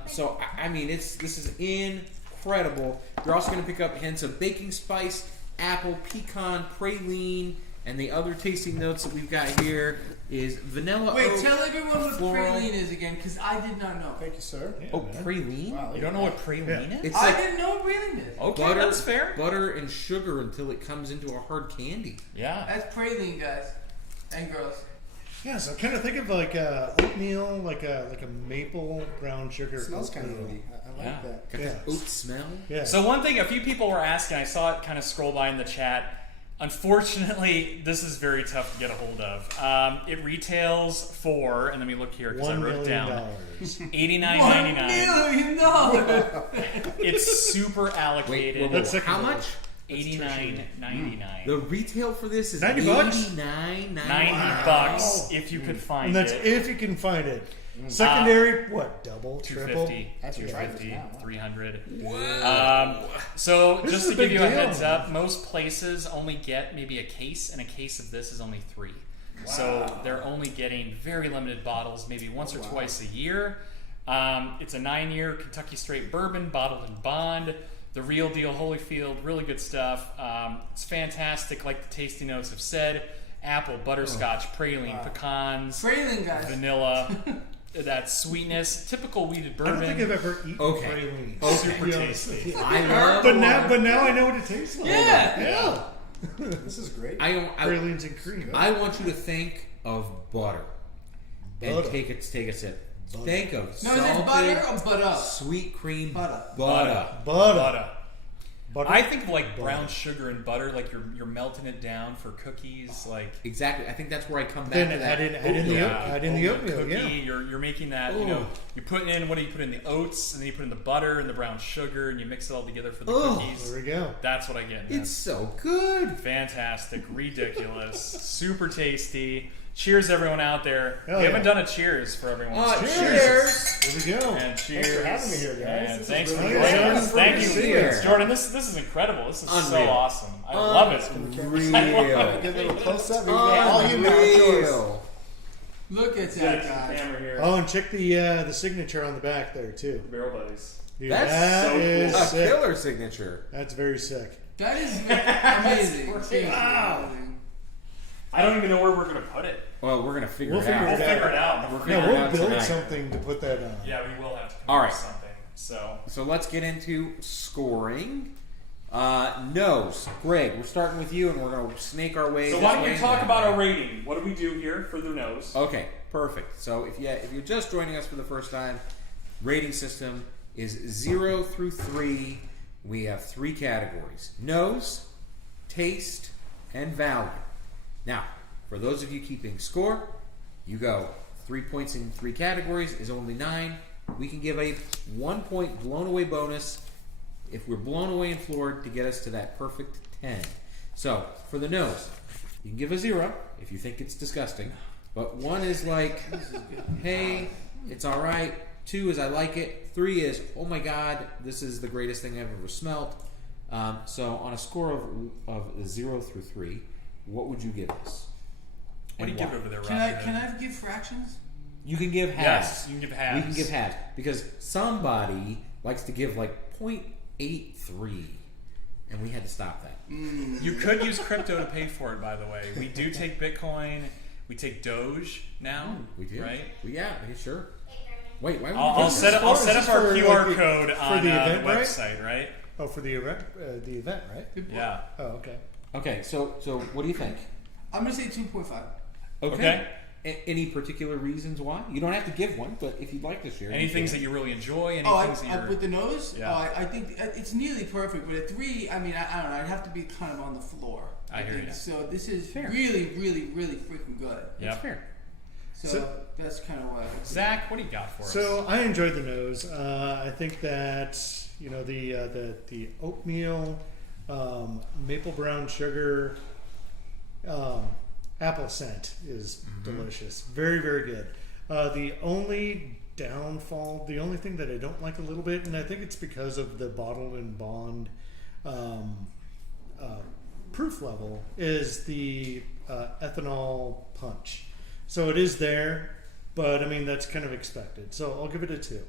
So I mean, this is incredible. You're also going to pick up hints of baking spice, apple, pecan, praline, and the other tasting notes that we've got here is vanilla. Wait, oat, tell everyone what floral. praline is again, because I did not know. Thank you, sir. Oh, praline. Wow, You don't know what praline is? It's I like didn't know what praline is. Okay, butter, that's fair. butter and sugar until it comes into a hard candy. Yeah. That's praline, guys and girls. Yeah, so kind of think of like oatmeal, like a maple brown sugar. It smells kind of oatmeal. woody. I like Yeah. that. Got Yeah. this oat smell. Yeah. So one thing, a few people were asking, I saw it kind of scroll by in the chat. Unfortunately, this is very tough to get a hold of. It retails for, and let me look here because I $1 wrote it million. down, $1 $89.99. million. It's super Wait, allocated. whoa, whoa, That's how second much? $89.99. The retail for this is $90. $89.99. 90 bucks if you could find And that's it. if you can find it. Secondary, what? Double, triple? 250, That's your 250, prices now. 300. Wow. So This just is to a give big you a deal. heads up, most places only get maybe a case, and a case of this is only 3. So they're only getting very limited bottles, maybe once or twice a year. It's a 9-year Kentucky straight bourbon, bottled in bond. The real deal, Holyfield, really good stuff. It's fantastic, like the tasting notes have said. Apple, butterscotch, praline, pecans, Praline, guys. vanilla. That sweetness, typical weeded I bourbon. don't think I've ever eaten Okay. praline. Super To be honest tasty. with you. I love. But now I know what it tastes like. Yeah. Yeah. This is great. Pralines and cream. I want you to think of butter, and Butter. take a sip. Think of No, is it salted, butter or butter? sweet cream Butter. butter. Butter. Butter. I think of like brown sugar and butter, like you're melting it down for cookies, like Exactly. I think that's where I come back Then to that. add in the oatmeal, cookie. yeah. You're making that. You Ooh. know, you're putting in what do you put in the oats, and then you put in the butter and the brown sugar, and you mix it all together for the Ooh. cookies. There we go. That's what I get. Man. It's so good. Fantastic, ridiculous, super tasty. Cheers, everyone out there. Hell we yeah. haven't done a cheers for everyone. Cheers. Here we go. And cheers. for having me here, guys. And This is thanks for really joining awesome. us. Thank you, Cheers. Jordan. This is incredible. This is so Unreal. awesome. I love it. Real. Give it a close up. All you know, it's yours. Unreal. Look at that, guys. Camera here. Oh, and check the signature on the back there too. Barrel Buddies. Dude, That's that so is cool. A sick. killer signature. That's very sick. That is amazing. Seriously, Wow. amazing. I don't even know where we're gonna put it. Well, we're gonna figure We'll it figure out. We'll figure it out. We're No, figuring it we'll out build tonight. something to put that on. Yeah, we will have to come All up right. with something. So So let's get into scoring. Nose. Greg, we're starting with you, and we're going to snake our way. So this why don't way you and talk that about way. our rating? What do we do here for the nose? Okay, perfect. So if you're just joining us for the first time, rating system is 0 through 3. We have 3 categories: nose, taste, and value. Now, for those of you keeping score, you go 3 points in 3 categories is only 9. We can give a 1 point blown away bonus if we're blown away and floored to get us to that perfect 10. So for the nose, you can give a 0 if you think it's disgusting, but 1 is like, hey, it's all right. 2 is I like it. 3 is, oh my God, this is the greatest thing I've ever smelled. So on a score of 0 through 3, what would you give this? What do you And give why? over there, Robbie? Can I give fractions? You can give halves. Yes, you can give halves. We can give halves because somebody likes to give like 0.83, and we had to stop that. You could use crypto to pay for it, by the way. We do take Bitcoin. We take Doge now. We do, right? Yeah, sure. Wait, why would I'll we do set this? up our For, QR like, code for on the the event, right? website, right? Oh, for the event, right? Yeah. Oh, okay. Okay, so what do you think? I'm gonna say 2.5. Okay. Any particular reasons why? You don't have to give one, but if you'd like to share. Any you things can. that you really enjoy? Any Oh, things that you're... with the nose? Yeah. Oh, I think it's nearly perfect, but at 3, I mean, I don't know. I'd have to be kind of on the floor. I hear think. you. So this is Fair. really, really, really freaking good. That's Yep. fair. So that's kind of what. Zach, what do you got for us? So I enjoyed the nose. I think that the oatmeal, maple brown sugar, apple scent is delicious. Very, very good. The only downfall, the only thing that I don't like a little bit, and I think it's because of the bottled and bond proof level, is the ethanol punch. So it is there, but I mean that's kind of expected. So I'll give it a 2.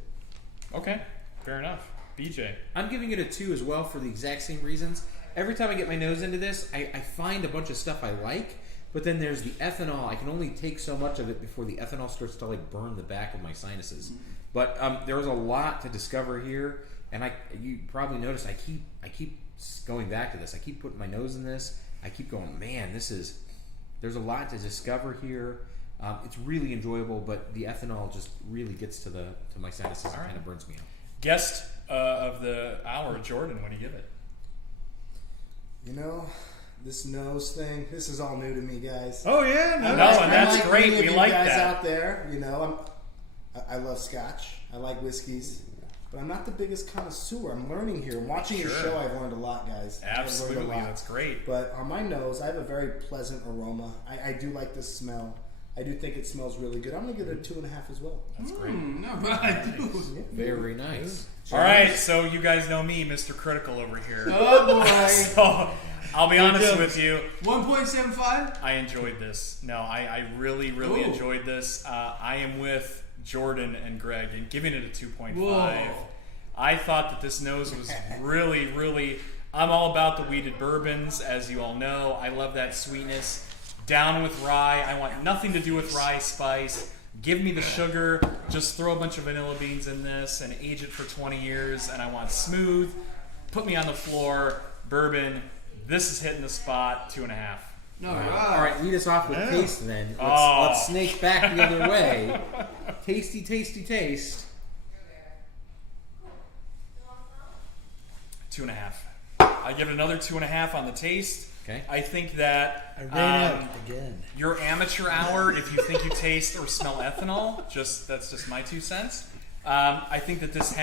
Okay, fair enough. BJ. I'm giving it a 2 as well for the exact same reasons. Every time I get my nose into this, I find a bunch of stuff I like, but then there's the ethanol. I can only take so much of it before the ethanol starts to like burn the back of my sinuses. But there was a lot to discover here, and you probably noticed I keep going back to this. I keep putting my nose in this. I keep going, man, there's a lot to discover here. It's really enjoyable, but the ethanol just really gets to my sinuses and kind of burns me out. Guest of the hour, Jordan, what do you give it? You know, this nose thing, this is all new to me, guys. Oh yeah, no, No, and that's Unlike great. many of We you like guys that. out there, you know, I love scotch. I like whiskeys. But I'm not the biggest connoisseur. I'm learning here. Watching your Sure. show, I've learned a lot, guys. I've Absolutely, learned a lot. that's great. But on my nose, I have a very pleasant aroma. I do like the smell. I do think it smells really good. I'm going to give it a 2.5 as well. That's great. No, I do. Very nice. All right, so you guys know me, Mr. Critical over here. Oh boy. So I'll be honest with you. 1.75. I enjoyed this. No, I really, really Ooh. enjoyed this. I am with Jordan and Greg and giving it a 2.5. Whoa. I thought that this nose was really, really... I'm all about the weeded bourbons, as you all know. I love that sweetness. Down with rye. I want nothing to do with rye spice. Give me the sugar. Just throw a bunch of vanilla beans in this and age it for 20 years. And I want smooth. Put me on the floor. Bourbon. This is hitting the spot. 2.5. No, All right, lead us off with Yeah. taste then. Oh. Let's snake back the other way. Tasty, tasty, taste. 2.5. I give it another 2.5 on the taste. Okay. I think that I ran out again. your amateur hour, if you think you taste or smell ethanol, that's just my 2 cents. I think that this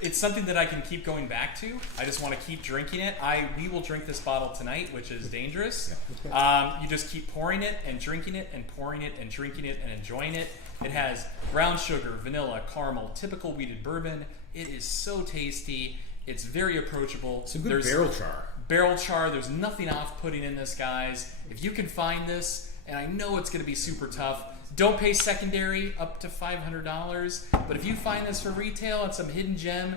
it's something that I can keep going back to. I just want to keep drinking it. We will drink this bottle tonight, which is dangerous. You just keep pouring it and drinking it and pouring it and drinking it and enjoying it. It has brown sugar, vanilla, caramel, typical weeded bourbon. It is so tasty. It's very approachable. Some good There's barrel char. barrel char. There's nothing off-putting in this, guys. If you can find this, and I know it's going to be super tough, don't pay secondary up to $500. But if you find this for retail at some hidden gem,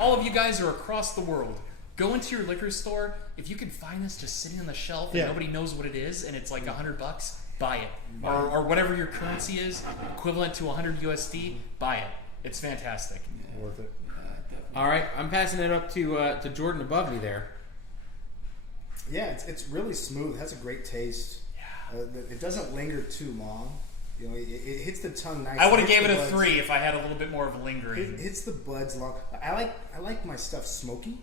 all of you guys are across the world. Go into your liquor store. If you can find this just sitting on the shelf and Yeah. nobody knows what it is, and it's like $100, buy it. Or whatever your currency is, equivalent to 100 USD, buy it. It's fantastic. Worth it. All right, I'm passing it up to Jordan above me there. Yeah, it's really smooth. It has a great taste. Yeah. It doesn't linger too long. You know, it hits the tongue nice. I would have Hits gave it the a buds. 3 if I had a little bit more of a lingering. It hits the buds long. I like my stuff smoky.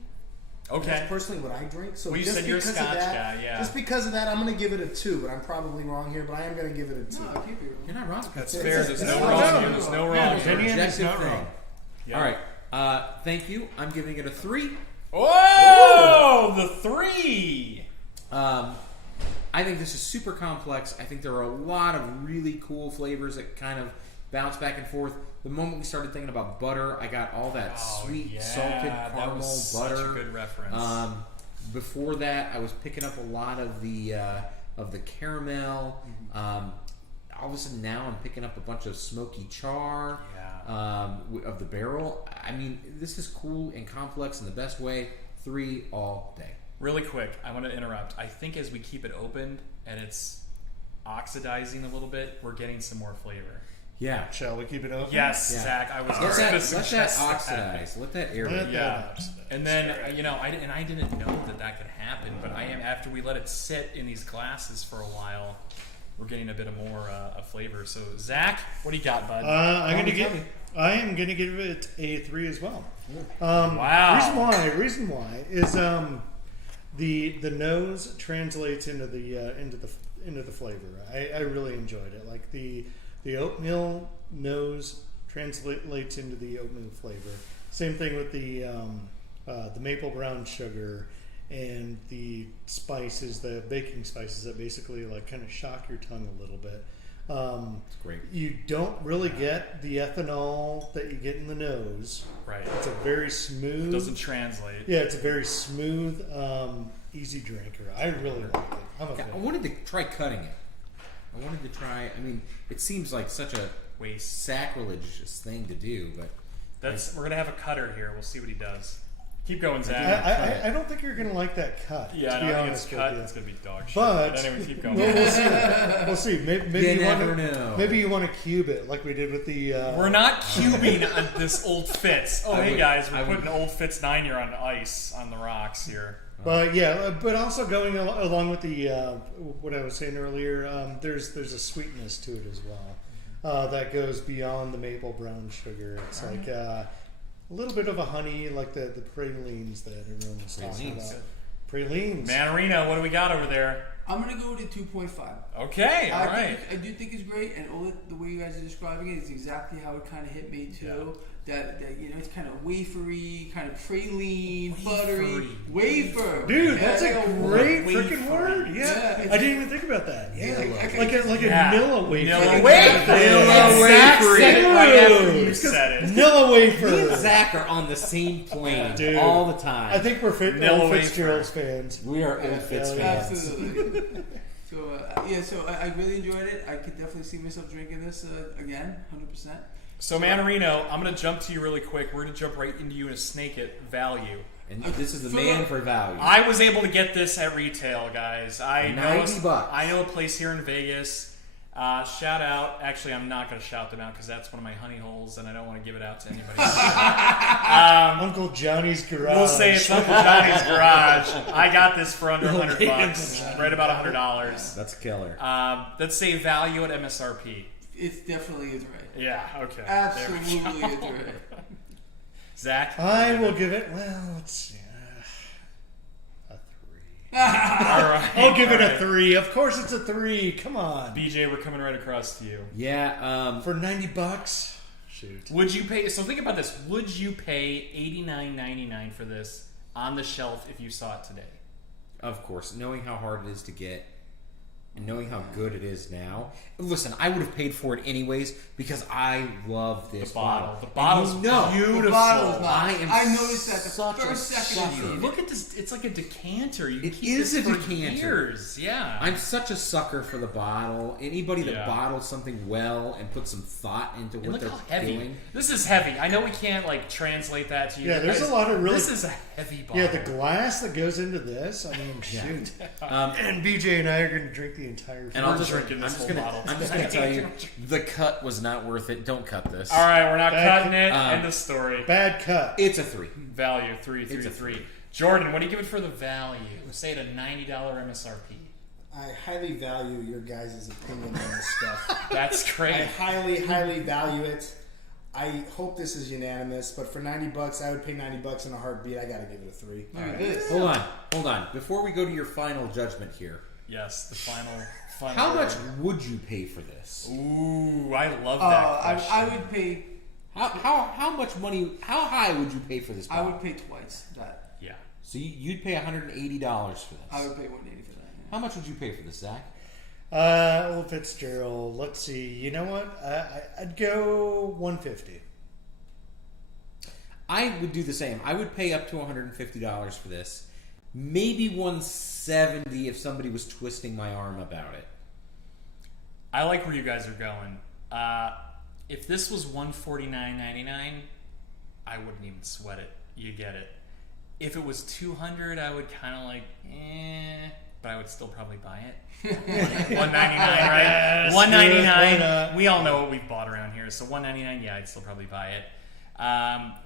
Okay. That's personally what I drink. So Well, you just said you're a because Scotch of that, guy, yeah. Just because of that, I'm going to give it a 2. But I'm probably wrong here. But I am going to give it a 2. No, keep it. You're not wrong. That's It's- fair. it's- There's it's no not wrong wrong. here. There's no Yeah, wrong opinion here. is Objective not thing. wrong. Yeah. All right. Thank you. I'm giving it a 3. Whoa! The 3! I think this is super complex. I think there are a lot of really cool flavors that kind of bounce back and forth. The moment we started thinking about butter, I got all that Oh, sweet, yeah, salted that caramel was butter. Such a good reference. Before that, I was picking up a lot of the caramel. All of a sudden, now I'm picking up a bunch of smoky char of the barrel. I mean, this is cool and complex in the best way. 3 all day. Really quick, I want to interrupt. I think as we keep it opened and it's oxidizing a little bit, we're getting some more flavor. Yeah. Shall we keep it open? Yes, Yeah. Zach, I was Let going that, to let that suggest that. oxidize. Let that air. Let Yeah, that oxidize. and then I didn't know that could happen, but I am after we let it sit in these glasses for a while, we're getting a bit of more flavor. So Zach, what do you got, bud? I am me. going to give it a 3 as well. Wow. Reason why is the nose translates into the flavor. I really enjoyed it. Like the oatmeal nose translates into the oatmeal flavor. Same thing with the maple brown sugar and the spices, the baking spices that basically like kind of shock your tongue a little bit. It's great. You don't really get the ethanol that you get in the nose. Right. It's a very smooth. Doesn't translate. Yeah, it's a very smooth, easy drinker. I really like it. I'm a I fan. wanted to try cutting it. I mean, it seems like such a Waste. sacrilegious thing to do, but We're gonna have a cutter here. We'll see what he does. Keep going, I, Zach. I don't think you're going to like that cut. Yeah, to be I think honest it's with cut. you. It's gonna be dog shit. But anyway, keep going. we'll see. We'll see. Maybe You you want never to. know. Maybe you want to cube it like we did with the. We're not cubing this Old Fitz. Oh, I hey would- guys, I we're would- putting Old Fitz 9-year on ice on the rocks here. But yeah, but also going along with the what I was saying earlier, there's a sweetness to it as well that goes beyond the maple brown sugar. It's like a little bit of a honey, like the pralines that everyone was talking Pralines. about. Pralines. Mannarino, what do we got over there? I'm gonna go with a 2.5. Okay, all right. I do think it's great, and all the way you guys are describing it is exactly how it kind of hit me too. Yeah. That it's kind of wafery, kind of praline, buttery, Wafery. wafer. Dude, Yeah, that's like a great wafer. freaking word. Yeah, Yeah, it's- I didn't even think about that. Yeah, like a Yeah. Nilla wafer. Nilla wafer. And Zach said it right after you It's 'cause said it. Nilla me and wafer. Zach are on the same plane Dude. all the time. I think we're Nilla old wafer. Fitzgerald's fans. we are old Fitz fans. Absolutely. So I really enjoyed it. I could definitely see myself drinking this again, 100%. So Mannarino, I'm gonna jump to you really quick. We're gonna jump right into you and snake it value. And this is the man for value. I was able to get this at retail, guys. I know $90. I know a place here in Vegas. Shout out. Actually, I'm not going to shout them out because that's one of my honey holes, and I don't want to give it out to anybody else. Uncle Johnny's garage. We'll say it's Uncle Johnny's garage. I got this for under $100, right about $100. That's killer. Let's say value at MSRP. It definitely is right. Yeah. Okay. Absolutely is right. Zach. I will give it. Well, let's see. A 3. All right. I'll give it all a 3. Of course, it's a 3. Come on. BJ, we're coming right across to you. Yeah. For $90. Shoot. Would you pay? So think about this. Would you pay $89.99 for this on the shelf if you saw it today? Of course, knowing how hard it is to get and knowing how good it is now. Listen, I would have paid for it anyways because I love this The bottle. The And bottle's beautiful. The bottle is not. I am noticed that the such a first second I sucker. seen it. Look at this. It's like a decanter. You It keep is this a for decanter. years. Yeah. I'm such a sucker for the bottle. Anybody that Yeah. bottles something well and puts some thought into And what look they're how heavy. doing. This is heavy. I know we can't like translate that to you. Yeah, there's guys. a lot of really- This is a heavy bottle. Yeah, the glass that goes into this. I mean, shoot. Um, And BJ and I are going to drink the entire. And I'm We're just drinking I'm this just whole gonna bottle I'm just gonna tell you, the cut was not worth it. Don't cut this. All right, we're not Bad- cutting it. End of story. Bad cut. It's a 3. Value 3. It's a 3. Jordan, what do you give it for the value? Say at a $90 MSRP. I highly value your guys' opinion on this stuff. That's I great. highly, highly value it. I hope this is unanimous, but for $90, I would pay $90 in a heartbeat. I gotta give it a 3. Look at this. Hold on. Before we go to your final judgment here, Yes, the final. how much word. would you pay for this? Ooh, I love that question. I would pay. How much money? How high would you pay for this? I bottle? would pay twice that. Yeah. So you'd pay $180 for this. I would pay $180 for that. Yeah. How much would you pay for this, Zach? Well, Fitzgerald. Let's see. You know what? I'd go $150. I would do the same. I would pay up to $150 for this. Maybe $170 if somebody was twisting my arm about it. I like where you guys are going. If this was $149.99, I wouldn't even sweat it. You get it. If it was $200, I would kind of like, but I would still probably buy it. $199, right? Yes, $199. We all know what we've bought around here, so $199. Yeah, I'd still probably buy it.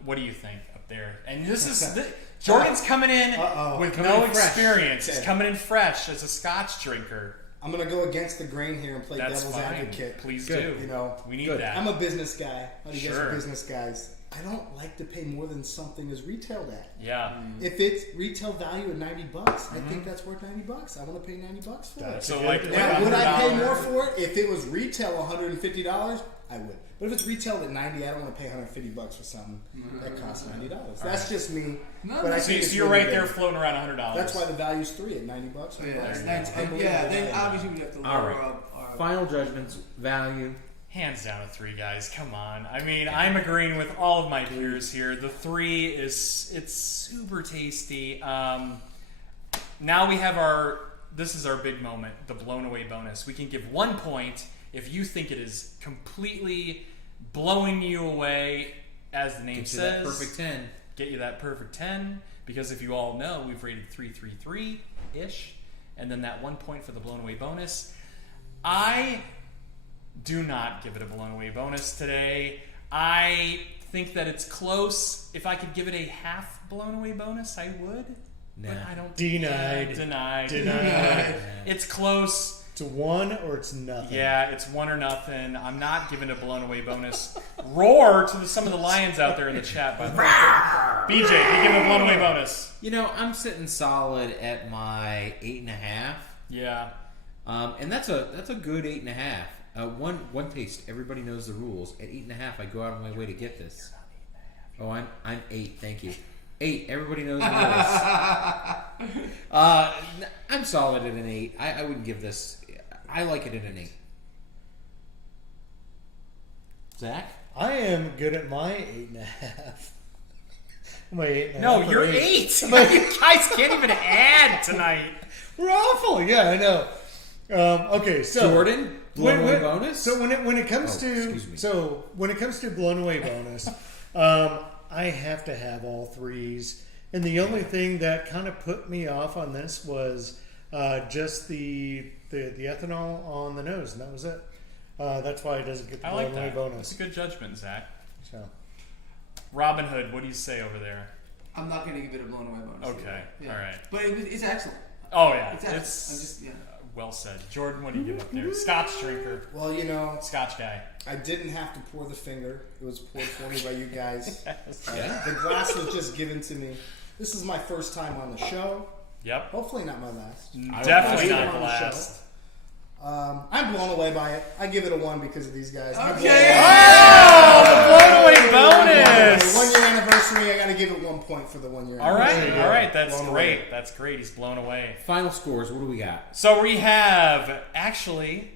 What do you think up there? And this is Jordan's coming in with Coming no in fresh. experience. He's Okay. coming in fresh as a Scotch drinker. I'm gonna go against the grain here and play That's devil's fine. advocate. Please Good. do. You know, we need Good. that. I'm a business guy. A lot of you guys Sure. are business guys. I don't like to pay more than something is retailed at. Yeah. If it's retail value at $90, I think that's worth $90. I want to pay $90 for it. So like Now, would I pay $100? more for it if it was retail $150? I would. But if it's retailed at $90, I don't want to pay $150 for something that costs $90. That's just me. No, but I So, think so it's you're really right there good. floating around $100. That's why the value's 3 at $90. Yeah, That's that's, unbelievable then value. obviously we have to All lower right. up our. Final judgments, value. Hands down a 3, guys. Come on. I mean, I'm agreeing with all of my peers here. The 3 it's super tasty. Now we have this is our big moment, the blown away bonus. We can give 1 point if you think it is completely blowing you away, as the name Get you says. that perfect 10. Get you that perfect 10, because if you all know, we've rated 333-ish, and then that 1 point for the blown away bonus. I do not give it a blown away bonus today. I think that it's close. If I could give it a half blown away bonus, I would. Nah. But I don't. Denied. Denied. It's close. It's a 1 or it's nothing. Yeah, it's 1 or nothing. I'm not giving a blown away bonus. Roar to some of the lions out there in the chat, by the way. BJ, you give it a blown away bonus. You know, I'm sitting solid at my 8.5. Yeah. And that's a good 8.5. One taste. Everybody knows the rules. At 8.5, I go out of my way to get this. Oh, I'm 8. Thank you. 8. Everybody knows the rules. I'm solid at an 8. I wouldn't give this. I like it at an 8. Zach? I am good at my 8.5. My 8.5. No, or you're 8. You guys can't even add tonight. We're awful. Yeah, I know. Okay, so Jordan? Blown away bonus? So when it comes excuse me. when it comes to blown away bonus, I have to have all 3s. And the only thing that kind of put me off on this was just the ethanol on the nose, and that was it. That's why it doesn't get the I blown like away that. bonus. It's a good judgment, Zach. So Robin Hood, what do you say over there? I'm not going to give it a blown away bonus. Okay, Yeah. all right. But it's excellent. Oh, yeah. It's excellent. It's I'm just, yeah. well said. Jordan, what do you give up there? Scotch drinker. Well, you know, Scotch guy. I didn't have to pour the finger. It was poured for me by you guys. Yeah. The glass was just given to me. This is my first time on the show. Yep. Hopefully not my last. Definitely First time not the on the show. last. I'm blown away by it. I give it a 1 because of these guys. I'm blown Okay. away. Oh, the blown away bonus! 1 year anniversary. I got to give it 1 point for the 1 year. All right, anniversary. all right. That's Blown great. away. That's great. He's blown away. Final scores. What do we got? So we have actually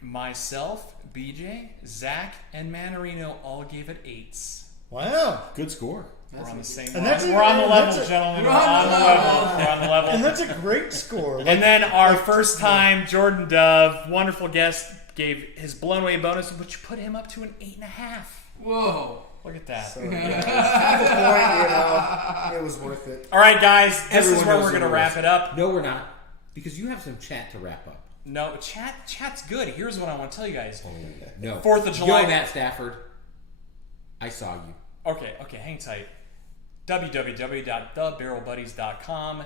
myself, BJ, Zach, and Mannarino all gave it 8s. wow, Good score. We're on the same And level. that's We're on the level, that's gentlemen. we're We're on on the the level. We're on the level. and that's a great score. And then our first time, Jordan Dove, wonderful guest, gave his blown away bonus, which put him up to an 8.5. Whoa. Look at that. So, have a point, it was worth it. All right, guys, this Everyone is where knows we're the going to rules. wrap it up. No, we're not. Because you have some chat to wrap up. No, chat's good. Here's what I want to tell you guys. No. 4th of July. Yo, Matt Stafford. I saw you. Okay, hang tight. www.thebarrelbuddies.com.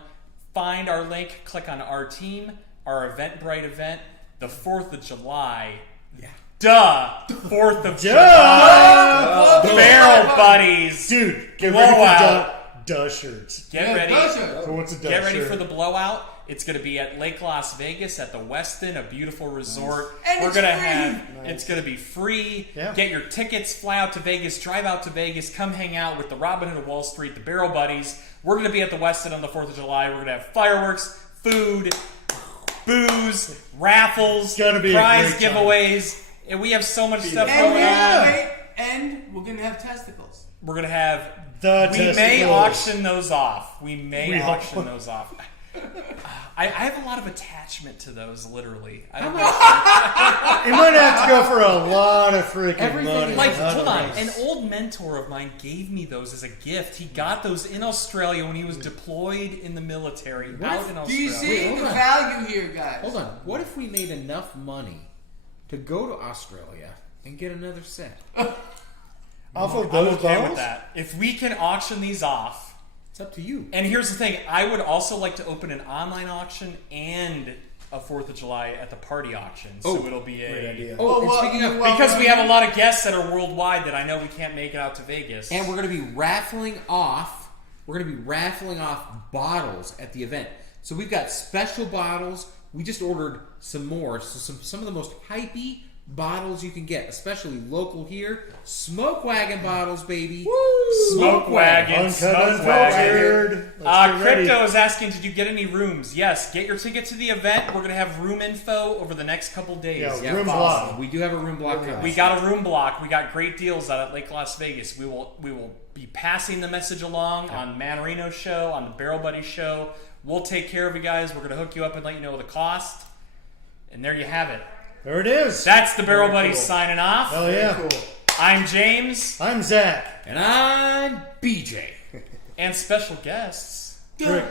Find our link, click on our team, our Eventbrite event, the 4th of July. Yeah. Duh! 4th of July. Barrel Buddies. Dude, get Blowout. ready for duh shirts. Get ready. So what's a duh Get ready shirt? for the blowout. It's going to be at Lake Las Vegas at the Westin, a beautiful resort. And We're it's going to free. have. It's going to be free. Yeah. Get your tickets. Fly out to Vegas. Drive out to Vegas. Come hang out with the Robin Hood of Wall Street, the Barrel Buddies. We're going to be at the Westin on the 4th of July. We're going to have fireworks, food, booze, raffles, It's gonna be a prize great time. giveaways, and we have so much stuff And going on. and we're gonna have testicles. We're going to have. The We may testicles. auction those off. We may We auction hope. those off. I have a lot of attachment to those, literally. I don't know. You might have to go for a lot of freaking Everything money. is Like, I don't hold on. know. An old mentor of mine gave me those as a gift. He got those in Australia when he was deployed in the military out in Australia. Do you see hold the on. value here, guys? Hold on. What if we made enough money to go to Australia and get another set? Off of I'm those okay balls? with that. If we can auction these off, It's up to you. and here's the thing, I would also like to open an online auction and a 4th of July at the party auction. So Oh, it'll be Great a... idea. Oh, and well, speaking of, Because we have a lot of guests that are worldwide that I know we can't make it out to Vegas. and we're going to be raffling off. We're going to be raffling off bottles at the event. So we've got special bottles. We just ordered some more. So some of the most hypey bottles you can get, especially local here. Smoke wagon bottles, baby. Smoke wagon. Uncut, Smoke unfiltered. Let's get ready. Crypto is asking, did you get any rooms? Yes, get your ticket to the event. We're going to have room info over the next couple days. Yeah, Yeah, room awesome. block. We do have a room block coming. We got a room block. We got great deals out at Lake Las Vegas. We will be passing the message along on Mannarino show, on the Barrel Buddy show. We'll take care of you guys. We're going to hook you up and let you know the cost. And there you have it. There it is. That's the Barrel Very Buddies cool. signing off. Hell yeah. Cool. I'm James. I'm Zach. And I'm BJ. And special guests. Rick.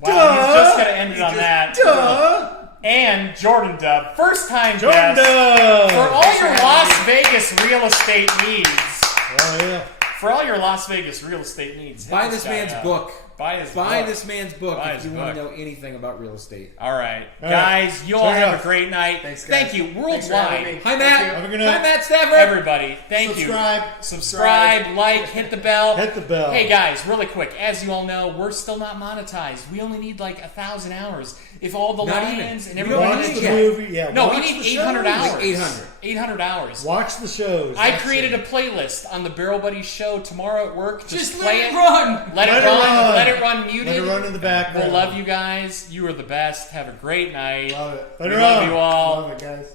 Wow, he's just going to end it on that. Duh. And Jordan Dub. First time Jordan guest. Dub. For all your Las Vegas real estate needs. Oh, yeah. For all your Las Vegas real estate needs. hit Buy this guy man's up. book. Buy his Buy book. this man's book Buy if his you want to book. know anything about real estate. All right. All right. Guys, you all Turn it have off. a great night. Thanks, guys. Thank you. Thanks for having Worldwide. me. Hi, Matt. Have a good night. Hi, Matt Stafford. Everybody, thank Subscribe. you. Subscribe, like, hit the bell. Hit the bell. Hey guys, really quick, as you all know, we're still not monetized. We only need like 1,000 hours. If all the Not lions even. and We don't everybody Watch need the yet. movie. Yeah. No, watch we need the 800 shows. hours. Like 800. 800 hours. Watch the shows. I That's created it. a playlist on the Barrel Buddy show tomorrow at work. Just play let it run. Let it Let it run. run. Let it run muted. Let it run in the background. We'll love you guys. You are the best. Have a great night. Love it. Let We it love run. you all. Love it, guys.